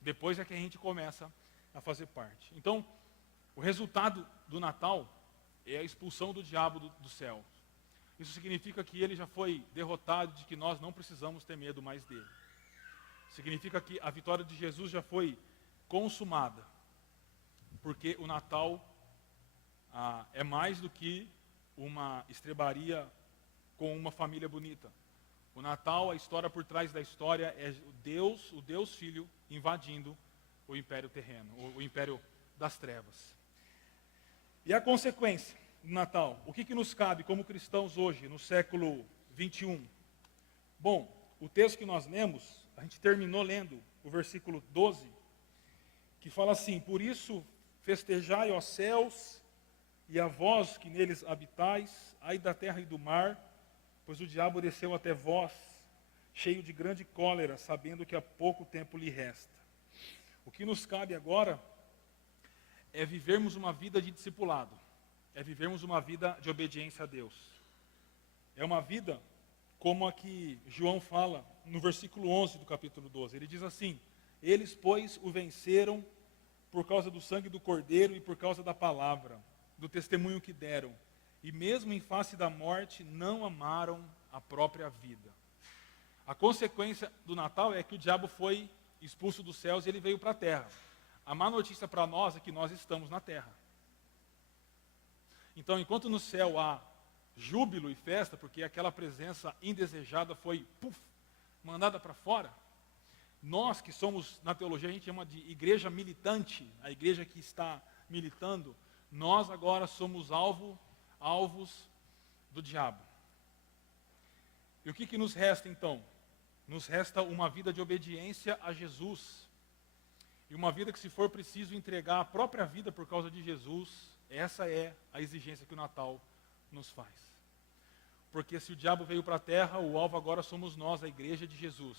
Depois é que a gente começa a fazer parte. Então, o resultado do Natal é a expulsão do diabo do céu. Isso significa que ele já foi derrotado, de que nós não precisamos ter medo mais dele. Significa que a vitória de Jesus já foi consumada. Porque o Natal é mais do que uma estrebaria com uma família bonita. O Natal, a história por trás da história é o Deus Filho invadindo o império terreno, o império das trevas. E a consequência do Natal? O que nos cabe como cristãos hoje, no século 21? Bom, o texto que nós lemos, a gente terminou lendo o versículo 12, que fala assim, por isso festejai, ó céus, e a vós que neles habitais, ai da terra e do mar, pois o diabo desceu até vós, cheio de grande cólera, sabendo que há pouco tempo lhe resta. O que nos cabe agora é vivermos uma vida de discipulado, é vivermos uma vida de obediência a Deus. É uma vida como a que João fala no versículo 11 do capítulo 12. Ele diz assim, eles, pois, o venceram por causa do sangue do Cordeiro e por causa da palavra, do testemunho que deram. E mesmo em face da morte, não amaram a própria vida. A consequência do Natal é que o diabo foi expulso dos céus e ele veio para a terra. A má notícia para nós é que nós estamos na terra. Então, enquanto no céu há júbilo e festa, porque aquela presença indesejada foi mandada para fora, nós que somos, na teologia, a gente chama de igreja militante, a igreja que está militando, nós agora somos alvos do diabo. E o que nos resta então? Nos resta uma vida de obediência a Jesus. E uma vida que, se for preciso entregar a própria vida por causa de Jesus, essa é a exigência que o Natal nos faz. Porque se o diabo veio para a terra, o alvo agora somos nós, a igreja de Jesus.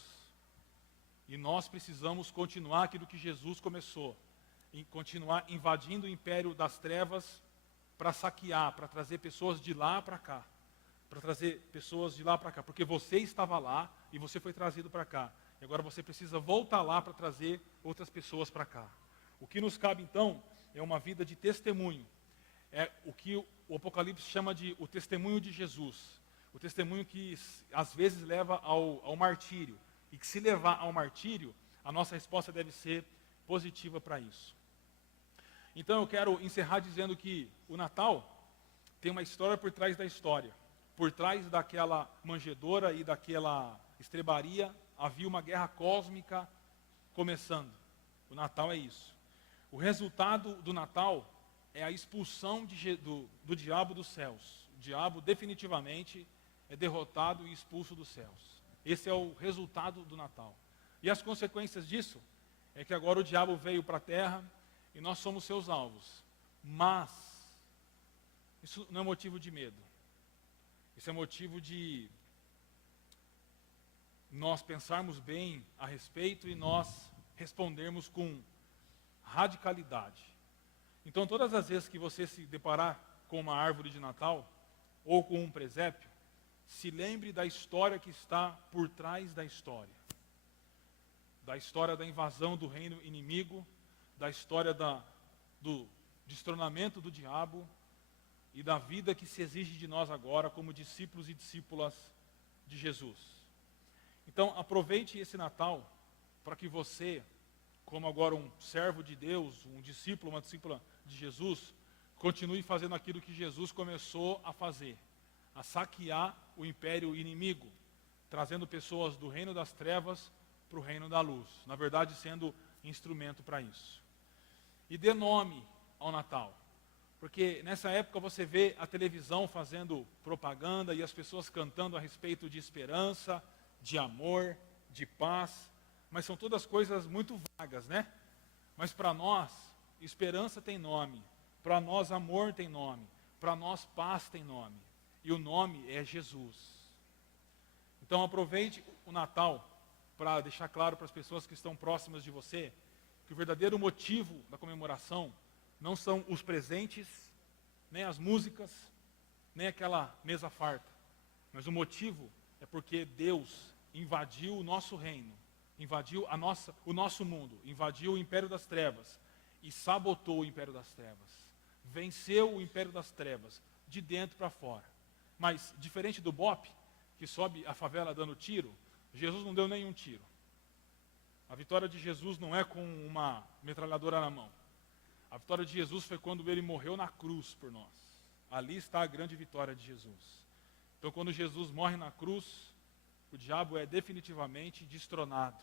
E nós precisamos continuar aquilo que Jesus começou. E continuar invadindo o império das trevas para saquear, para trazer pessoas de lá para cá. Para trazer pessoas de lá para cá. Porque você estava lá e você foi trazido para cá. E agora você precisa voltar lá para trazer outras pessoas para cá. O que nos cabe então é uma vida de testemunho. É o que o Apocalipse chama de o testemunho de Jesus. O testemunho que às vezes leva ao martírio. E que se levar ao martírio, a nossa resposta deve ser positiva para isso. Então eu quero encerrar dizendo que o Natal tem uma história por trás da história. Por trás daquela manjedoura e daquela estrebaria, havia uma guerra cósmica começando. O Natal é isso. O resultado do Natal é a expulsão do diabo dos céus. O diabo definitivamente é derrotado e expulso dos céus. Esse é o resultado do Natal. E as consequências disso é que agora o diabo veio para a terra e nós somos seus alvos. Mas isso não é motivo de medo. Isso é motivo de nós pensarmos bem a respeito e nós respondermos com radicalidade. Então, todas as vezes que você se deparar com uma árvore de Natal ou com um presépio, se lembre da história que está por trás da história. Da história da invasão do reino inimigo, da história do destronamento do diabo e da vida que se exige de nós agora como discípulos e discípulas de Jesus. Então, aproveite esse Natal para que você, como agora um servo de Deus, um discípulo, uma discípula de Jesus, continue fazendo aquilo que Jesus começou a fazer, a saquear o império inimigo, trazendo pessoas do reino das trevas para o reino da luz, na verdade sendo instrumento para isso. E dê nome ao Natal, porque nessa época você vê a televisão fazendo propaganda e as pessoas cantando a respeito de esperança, de amor, de paz, mas são todas coisas muito vagas, né? Mas para nós, esperança tem nome, para nós amor tem nome, para nós paz tem nome, e o nome é Jesus. Então aproveite o Natal para deixar claro para as pessoas que estão próximas de você que o verdadeiro motivo da comemoração não são os presentes, nem as músicas, nem aquela mesa farta, mas o motivo é porque Deus invadiu o nosso reino, invadiu o nosso mundo, invadiu o império das trevas e sabotou o império das trevas. Venceu o império das trevas, de dentro para fora. Mas, diferente do Bop, que sobe a favela dando tiro, Jesus não deu nenhum tiro. A vitória de Jesus não é com uma metralhadora na mão. A vitória de Jesus foi quando ele morreu na cruz por nós. Ali está a grande vitória de Jesus. Então, quando Jesus morre na cruz, o diabo é definitivamente destronado,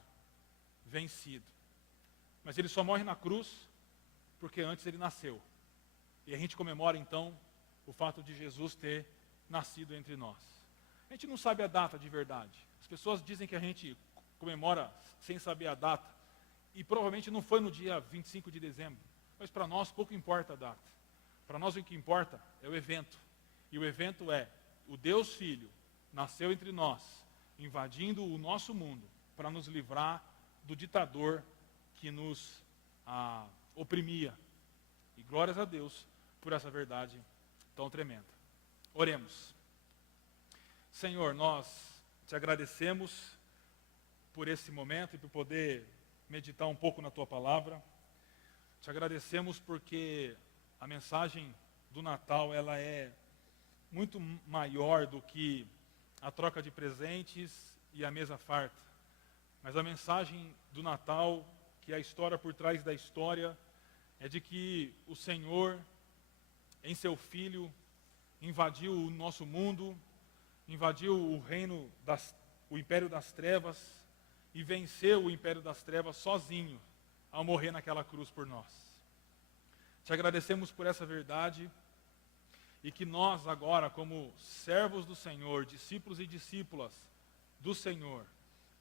vencido. Mas ele só morre na cruz porque antes ele nasceu. E a gente comemora então o fato de Jesus ter nascido entre nós. A gente não sabe a data de verdade. As pessoas dizem que a gente comemora sem saber a data. E provavelmente não foi no dia 25 de dezembro. Mas para nós pouco importa a data. Para nós o que importa é o evento. E o evento é o Deus Filho nasceu entre nós, invadindo o nosso mundo para nos livrar do ditador que nos oprimia. E glórias a Deus por essa verdade tão tremenda. Oremos. Senhor, nós te agradecemos por esse momento e por poder meditar um pouco na tua palavra. Te agradecemos porque a mensagem do Natal ela é muito maior do que a troca de presentes e a mesa farta. Mas a mensagem do Natal, que é a história por trás da história, é de que o Senhor, em seu Filho, invadiu o nosso mundo, invadiu o império das trevas e venceu o império das trevas sozinho ao morrer naquela cruz por nós. Te agradecemos por essa verdade e que nós agora, como servos do Senhor, discípulos e discípulas do Senhor,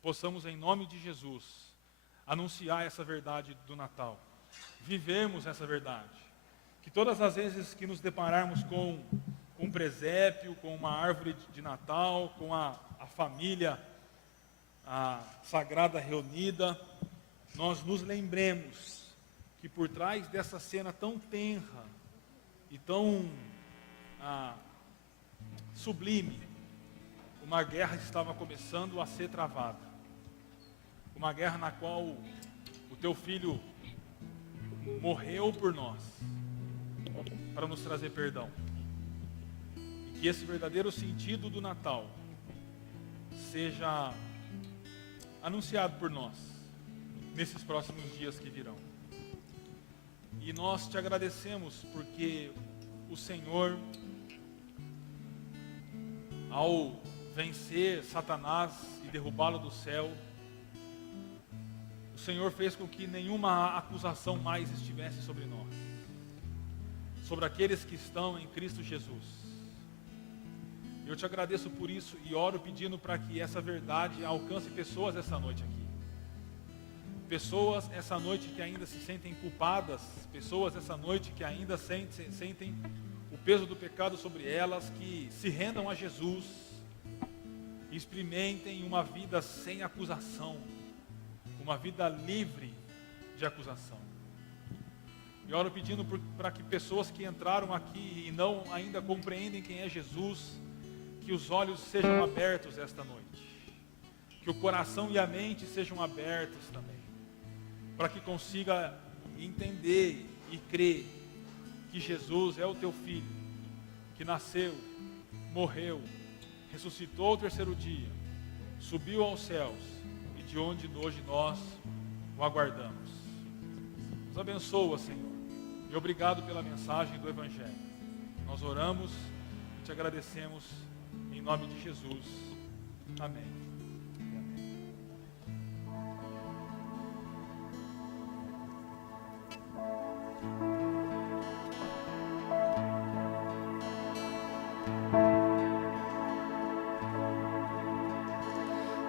possamos em nome de Jesus anunciar essa verdade do Natal, vivemos essa verdade, que todas as vezes que nos depararmos com um presépio, com uma árvore de Natal, com a família sagrada reunida, nós nos lembremos que por trás dessa cena tão tenra e tão sublime, uma guerra estava começando a ser travada. Uma guerra na qual o teu filho morreu por nós, para nos trazer perdão. E que esse verdadeiro sentido do Natal seja anunciado por nós nesses próximos dias que virão. E nós te agradecemos porque o Senhor, ao vencer Satanás e derrubá-lo do céu, o Senhor fez com que nenhuma acusação mais estivesse sobre nós, sobre aqueles que estão em Cristo Jesus. Eu te agradeço por isso e oro pedindo para que essa verdade alcance pessoas essa noite aqui. Pessoas essa noite que ainda se sentem culpadas, pessoas essa noite que ainda sentem o peso do pecado sobre elas, que se rendam a Jesus e experimentem uma vida sem acusação, uma vida livre de acusação. E oro pedindo para que pessoas que entraram aqui e não ainda compreendem quem é Jesus, que os olhos sejam abertos esta noite, que o coração e a mente sejam abertos também, para que consiga entender e crer que Jesus é o teu Filho, que nasceu, morreu, ressuscitou ao terceiro dia, subiu aos céus e de onde hoje nós o aguardamos. Nos abençoa, Senhor, e obrigado pela mensagem do Evangelho. Nós oramos e te agradecemos em nome de Jesus. Amém.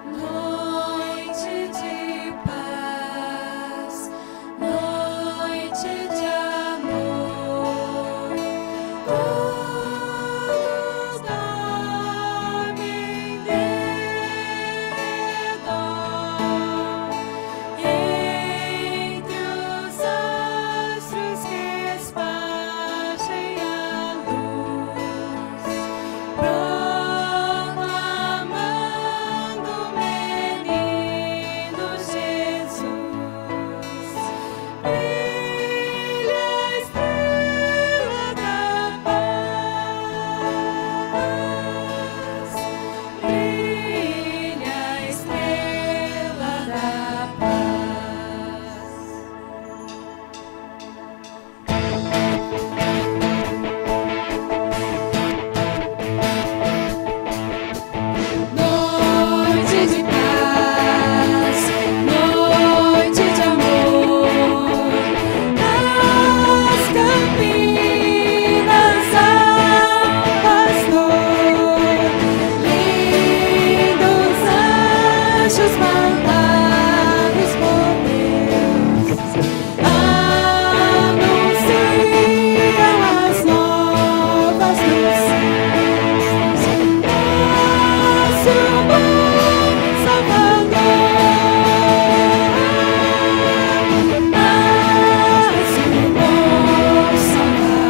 Noite de paz, noite de amor, luz dorme em redor, entre os astros que espalhem a luz, proclamando o menino Jesus. Brilha a estrela da paz, brilha a estrela da paz. Noite de paz, noite de amor, nas campinas ao pastor, lindos anjos mandados por Deus, anunciam as novas dos céus. Nosso bom Salvador, nosso bom Salvador.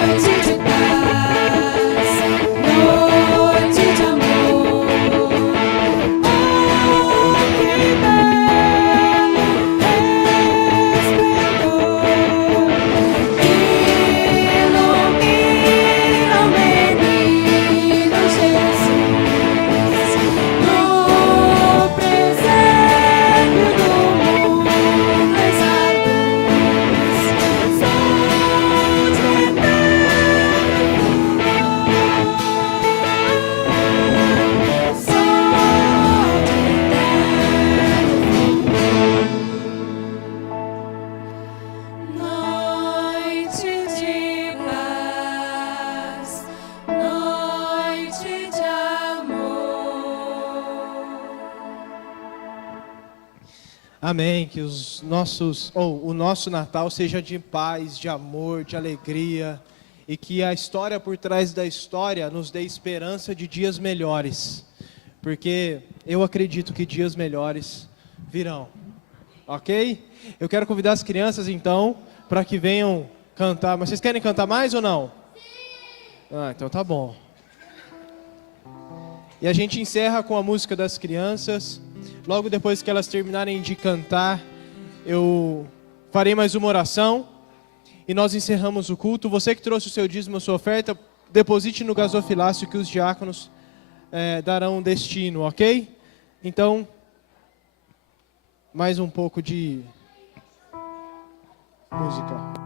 Noite de paz, noite de amor, oh, que belo esplendor, ilumina o menino Jesus, no presépio do mundo essa luz, sol de eterno fulgor, sol de eterno noite de paz, noite de amor. Amém. Que o nosso Natal seja de paz, de amor, de alegria, e que a história por trás da história nos dê esperança de dias melhores, porque eu acredito que dias melhores virão. Ok? Eu quero convidar as crianças então para que venham cantar. Mas vocês querem cantar mais ou não? Sim! Ah, então tá bom. E a gente encerra com a música das crianças. Logo depois que elas terminarem de cantar, eu farei mais uma oração e nós encerramos o culto. Você que trouxe o seu dízimo, a sua oferta, deposite no gasofilácio que os diáconos darão destino, ok? Então, mais um pouco de música.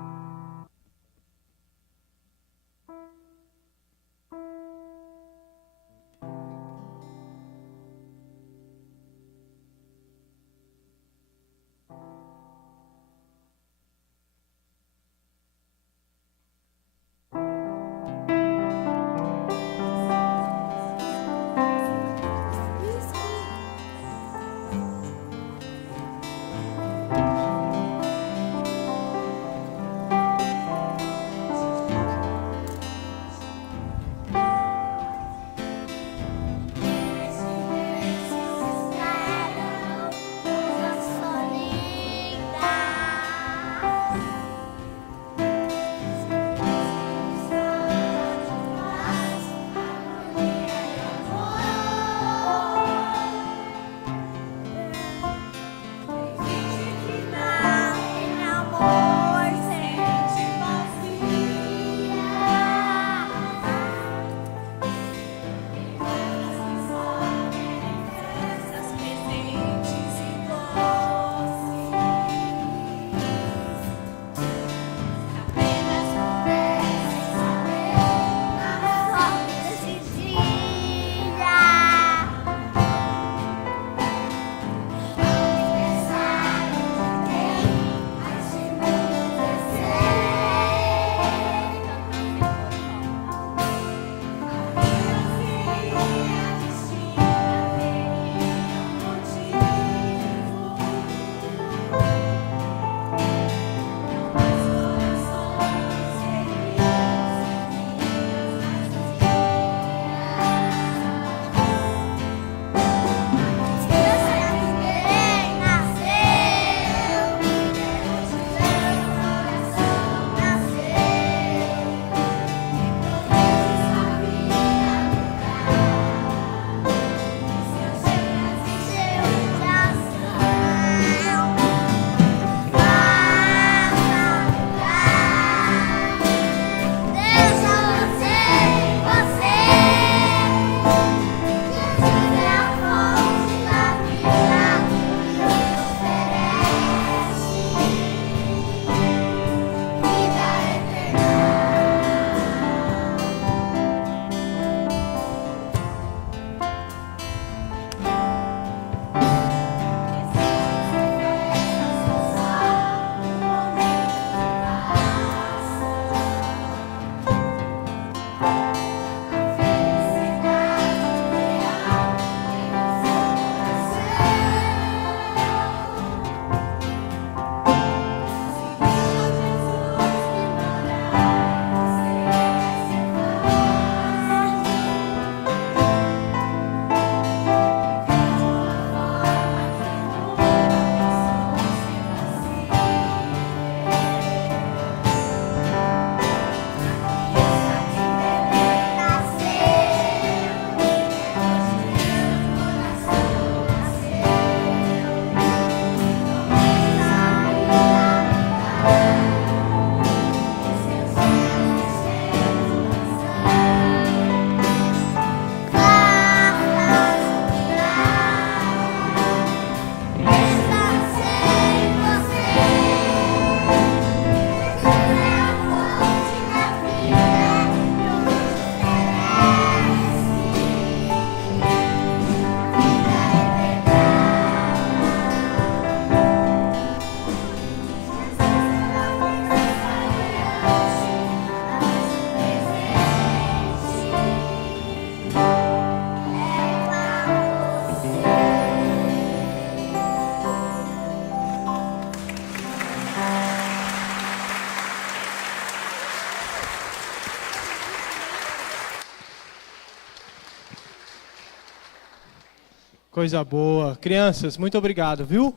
Coisa boa. Crianças, muito obrigado, viu?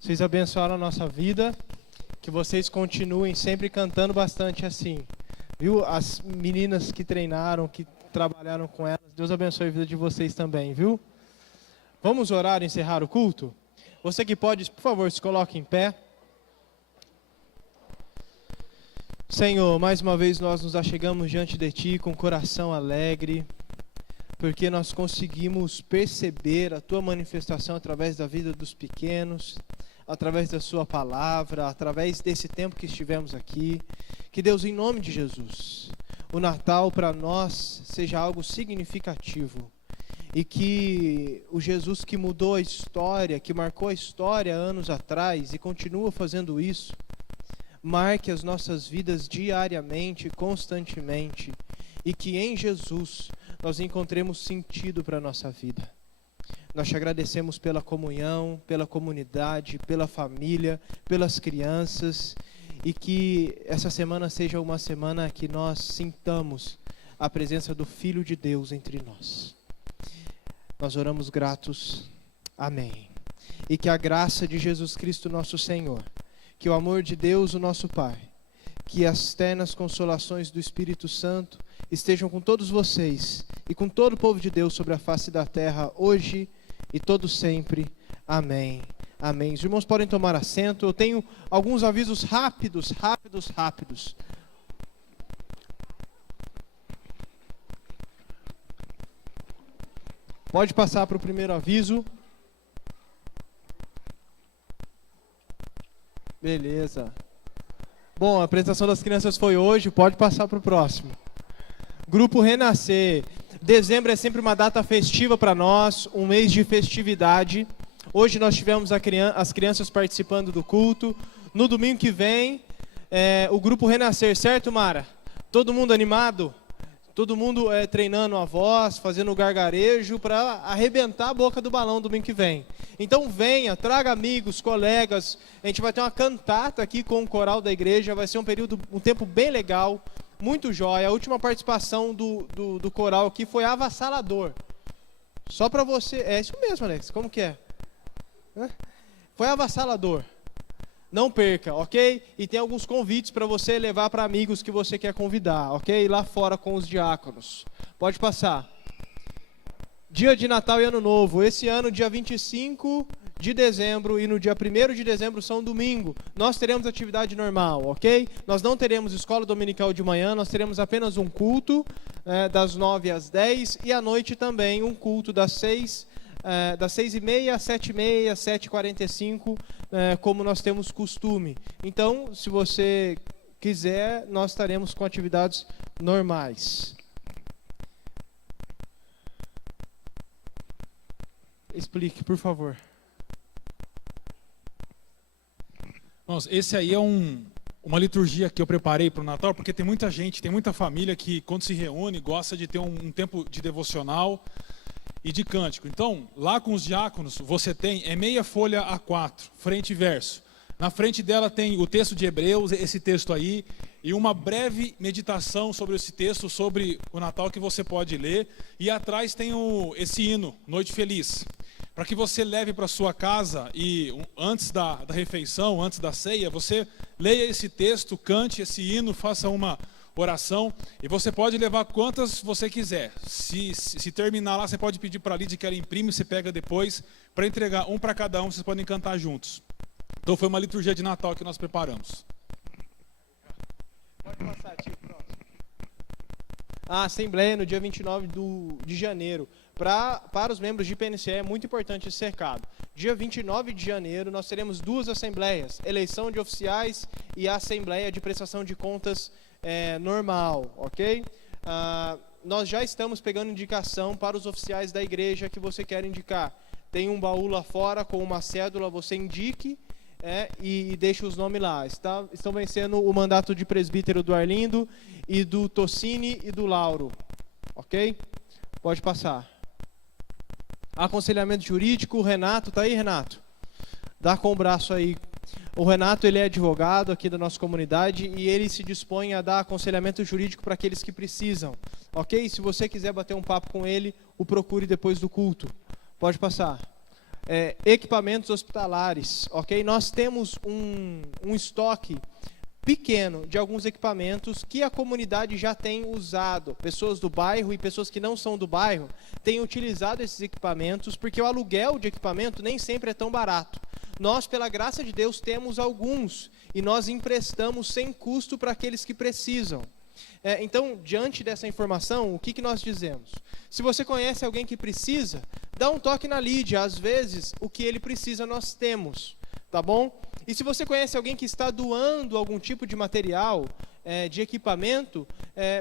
Vocês abençoaram a nossa vida. Que vocês continuem sempre cantando bastante assim. Viu? As meninas que treinaram, que trabalharam com elas, Deus abençoe a vida de vocês também, viu? Vamos orar e encerrar o culto? Você que pode, por favor, se coloque em pé. Senhor, mais uma vez nós nos achegamos diante de Ti com coração alegre, porque nós conseguimos perceber a Tua manifestação através da vida dos pequenos, através da Sua palavra, através desse tempo que estivemos aqui. Que Deus, em nome de Jesus, o Natal para nós seja algo significativo. E que o Jesus que mudou a história, que marcou a história anos atrás e continua fazendo isso, marque as nossas vidas diariamente, constantemente. E que em Jesus nós encontremos sentido para a nossa vida. Nós te agradecemos pela comunhão, pela comunidade, pela família, pelas crianças. E que essa semana seja uma semana que nós sintamos a presença do Filho de Deus entre nós. Nós oramos gratos. Amém. E que a graça de Jesus Cristo nosso Senhor, que o amor de Deus, o nosso Pai, que as ternas consolações do Espírito Santo estejam com todos vocês e com todo o povo de Deus sobre a face da terra, hoje e todo sempre. Amém. Amém. Os irmãos podem tomar assento. Eu tenho alguns avisos rápidos. Pode passar para o primeiro aviso. Beleza. Bom, a apresentação das crianças foi hoje, pode passar para o próximo. Grupo Renascer. Dezembro é sempre uma data festiva para nós, um mês de festividade. Hoje nós tivemos as crianças participando do culto. No domingo que vem, o Grupo Renascer, certo, Mara? Todo mundo animado? Todo mundo treinando a voz, fazendo o gargarejo para arrebentar a boca do balão domingo que vem. Então venha, traga amigos, colegas. A gente vai ter uma cantata aqui com o coral da igreja. Vai ser um tempo bem legal, muito jóia. A última participação do coral aqui foi avassalador. Só para você... É isso mesmo, Alex. Como que é? Foi avassalador. Não perca, ok? E tem alguns convites para você levar para amigos que você quer convidar, ok? Lá fora com os diáconos. Pode passar. Dia de Natal e Ano Novo. Esse ano, dia 25 de dezembro e no dia 1º de dezembro são domingo. Nós teremos atividade normal, ok? Nós não teremos escola dominical de manhã, nós teremos apenas um culto das 9 às 10 e à noite também um culto das 6h30 às 7h30, 7h45, como nós temos costume. Então, se você quiser, nós estaremos com atividades normais. Explique, por favor. Irmãos, esse aí é uma liturgia que eu preparei para o Natal, porque tem muita gente, tem muita família que, quando se reúne, gosta de ter um tempo de devocional e de cântico. Então, lá com os diáconos, você tem meia folha A4, frente e verso. Na frente dela tem o texto de Hebreus, esse texto aí, e uma breve meditação sobre esse texto, sobre o Natal que você pode ler. E atrás tem esse hino, Noite Feliz, para que você leve para sua casa e antes da refeição, antes da ceia, você leia esse texto, cante esse hino, faça uma oração, e você pode levar quantas você quiser. Se terminar lá, você pode pedir para a Lídia que ela imprime, você pega depois, para entregar um para cada um, vocês podem cantar juntos. Então foi uma liturgia de Natal que nós preparamos. Pode passar, tio, próximo. A Assembleia no dia 29 de janeiro. Para os membros de PNCE é muito importante esse recado. Dia 29 de janeiro nós teremos 2 assembleias, eleição de oficiais e a Assembleia de Prestação de Contas normal, ok? Nós já estamos pegando indicação para os oficiais da igreja que você quer indicar. Tem um baú lá fora com uma cédula, você indique e deixe os nomes lá. Estão vencendo o mandato de presbítero do Arlindo e do Tocini e do Lauro, ok? Pode passar. Aconselhamento jurídico, o Renato, tá aí, Renato? Dá com o braço aí. O Renato, ele é advogado aqui da nossa comunidade e ele se dispõe a dar aconselhamento jurídico para aqueles que precisam, ok? Se você quiser bater um papo com ele, o procure depois do culto. Pode passar. Equipamentos hospitalares, ok? Nós temos um estoque pequeno de alguns equipamentos que a comunidade já tem usado. Pessoas do bairro e pessoas que não são do bairro têm utilizado esses equipamentos, porque o aluguel de equipamento nem sempre é tão barato. Nós, pela graça de Deus, temos alguns e nós emprestamos sem custo para aqueles que precisam. Então, diante dessa informação, o que nós dizemos? Se você conhece alguém que precisa, dá um toque na Lídia. Às vezes, o que ele precisa nós temos, tá bom? E se você conhece alguém que está doando algum tipo de material, de equipamento,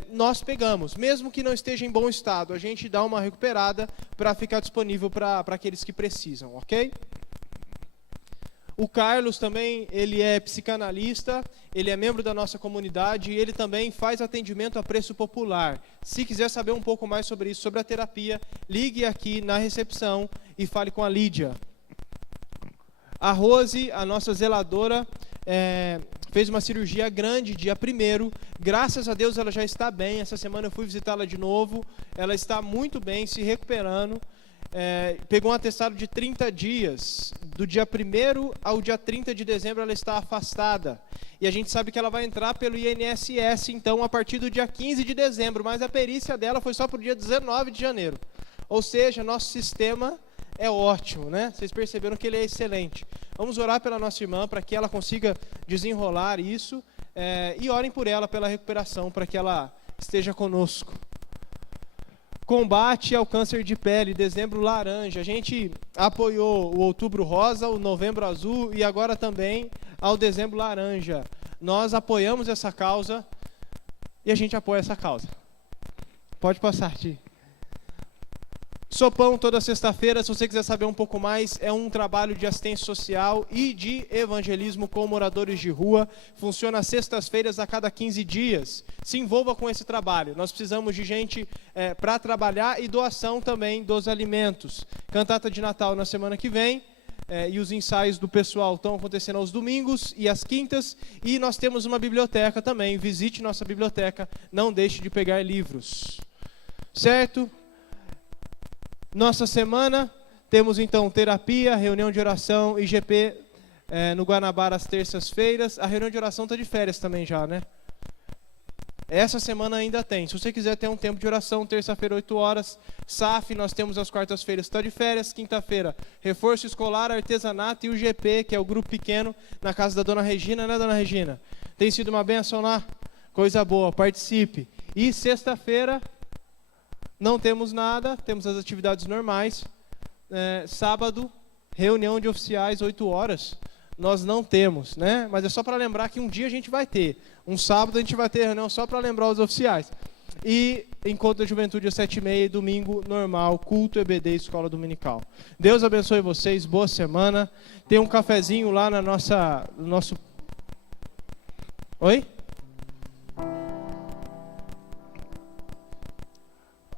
nós pegamos. Mesmo que não esteja em bom estado, a gente dá uma recuperada para ficar disponível para aqueles que precisam, ok? O Carlos também, ele é psicanalista, ele é membro da nossa comunidade e ele também faz atendimento a preço popular. Se quiser saber um pouco mais sobre isso, sobre a terapia, ligue aqui na recepção e fale com a Lídia. A Rose, a nossa zeladora, fez uma cirurgia grande dia 1º. Graças a Deus ela já está bem. Essa semana eu fui visitá-la de novo. Ela está muito bem, se recuperando. Pegou um atestado de 30 dias. Do dia 1º ao dia 30 de dezembro ela está afastada. E a gente sabe que ela vai entrar pelo INSS, então, a partir do dia 15 de dezembro. Mas a perícia dela foi só para o dia 19 de janeiro. Ou seja, nosso sistema é ótimo, né? Vocês perceberam que ele é excelente. Vamos orar pela nossa irmã para que ela consiga desenrolar isso. E orem por ela, pela recuperação, para que ela esteja conosco. Combate ao câncer de pele, dezembro laranja. A gente apoiou o outubro rosa, o novembro azul e agora também ao dezembro laranja. Nós apoiamos essa causa e a gente apoia essa causa. Pode passar, Ti. Sopão toda sexta-feira, se você quiser saber um pouco mais, é um trabalho de assistência social e de evangelismo com moradores de rua. Funciona às sextas-feiras a cada 15 dias. Se envolva com esse trabalho. Nós precisamos de gente para trabalhar e doação também dos alimentos. Cantata de Natal na semana que vem. E os ensaios do pessoal estão acontecendo aos domingos e às quintas. E nós temos uma biblioteca também. Visite nossa biblioteca. Não deixe de pegar livros. Certo? Nossa semana, temos então terapia, reunião de oração, IGP no Guanabara às terças-feiras. A reunião de oração está de férias também já, né? Essa semana ainda tem. Se você quiser ter um tempo de oração, terça-feira, 8 horas. SAF, nós temos às quartas-feiras, está de férias. Quinta-feira, reforço escolar, artesanato e o GP, que é o grupo pequeno, na casa da Dona Regina, né, Dona Regina? Tem sido uma bênção lá? Coisa boa, participe. E sexta-feira não temos nada, temos as atividades normais. Sábado, reunião de oficiais, 8 horas. Nós não temos, né? Mas é só para lembrar que um dia a gente vai ter. Um sábado a gente vai ter reunião só para lembrar os oficiais. E encontro da juventude às 7h30, domingo normal, culto, EBD, escola dominical. Deus abençoe vocês, boa semana. Tem um cafezinho lá no nosso... Oi?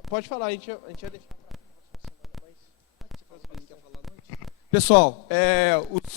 Pode falar, a gente ia deixar para a próxima semana. Pessoal,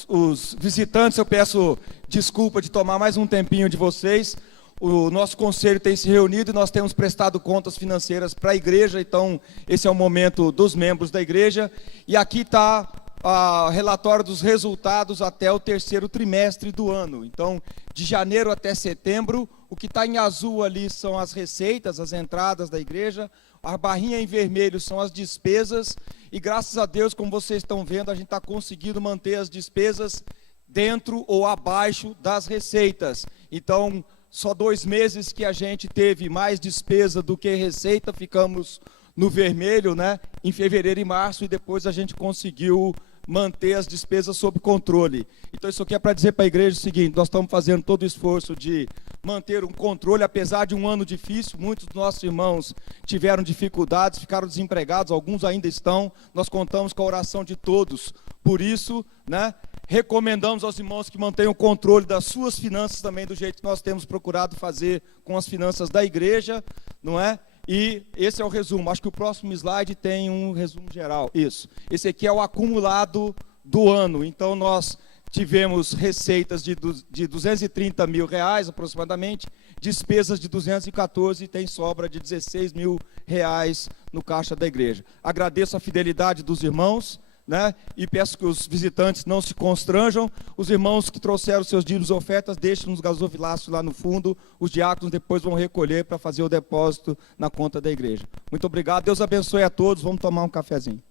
os visitantes, eu peço desculpa de tomar mais um tempinho de vocês. O nosso conselho tem se reunido e nós temos prestado contas financeiras para a igreja, então esse é o momento dos membros da igreja. E aqui está o relatório dos resultados até o 3º trimestre do ano. Então, de janeiro até setembro, o que está em azul ali são as receitas, as entradas da igreja. A barrinha em vermelho são as despesas e graças a Deus, como vocês estão vendo, a gente está conseguindo manter as despesas dentro ou abaixo das receitas. Então, só 2 meses que a gente teve mais despesa do que receita, ficamos no vermelho, né? Em fevereiro e março, e depois a gente conseguiu manter as despesas sob controle. Então isso aqui é para dizer para a igreja o seguinte: nós estamos fazendo todo o esforço de manter um controle, apesar de um ano difícil. Muitos dos nossos irmãos tiveram dificuldades, ficaram desempregados, alguns ainda estão. Nós contamos com a oração de todos. Por isso, né, recomendamos aos irmãos que mantenham o controle das suas finanças também, do jeito que nós temos procurado fazer com as finanças da igreja, não é? E esse é o resumo. Acho que o próximo slide tem um resumo geral. Isso. Esse aqui é o acumulado do ano. Então, nós tivemos receitas de R$230 mil, aproximadamente, despesas de 214 e tem sobra de 16 mil reais no caixa da igreja. Agradeço a fidelidade dos irmãos, né? E peço que os visitantes não se constranjam. Os irmãos que trouxeram seus dízimos e ofertas, deixem nos gasofilácios lá no fundo. Os diáconos depois vão recolher para fazer o depósito na conta da igreja. Muito obrigado. Deus abençoe a todos. Vamos tomar um cafezinho.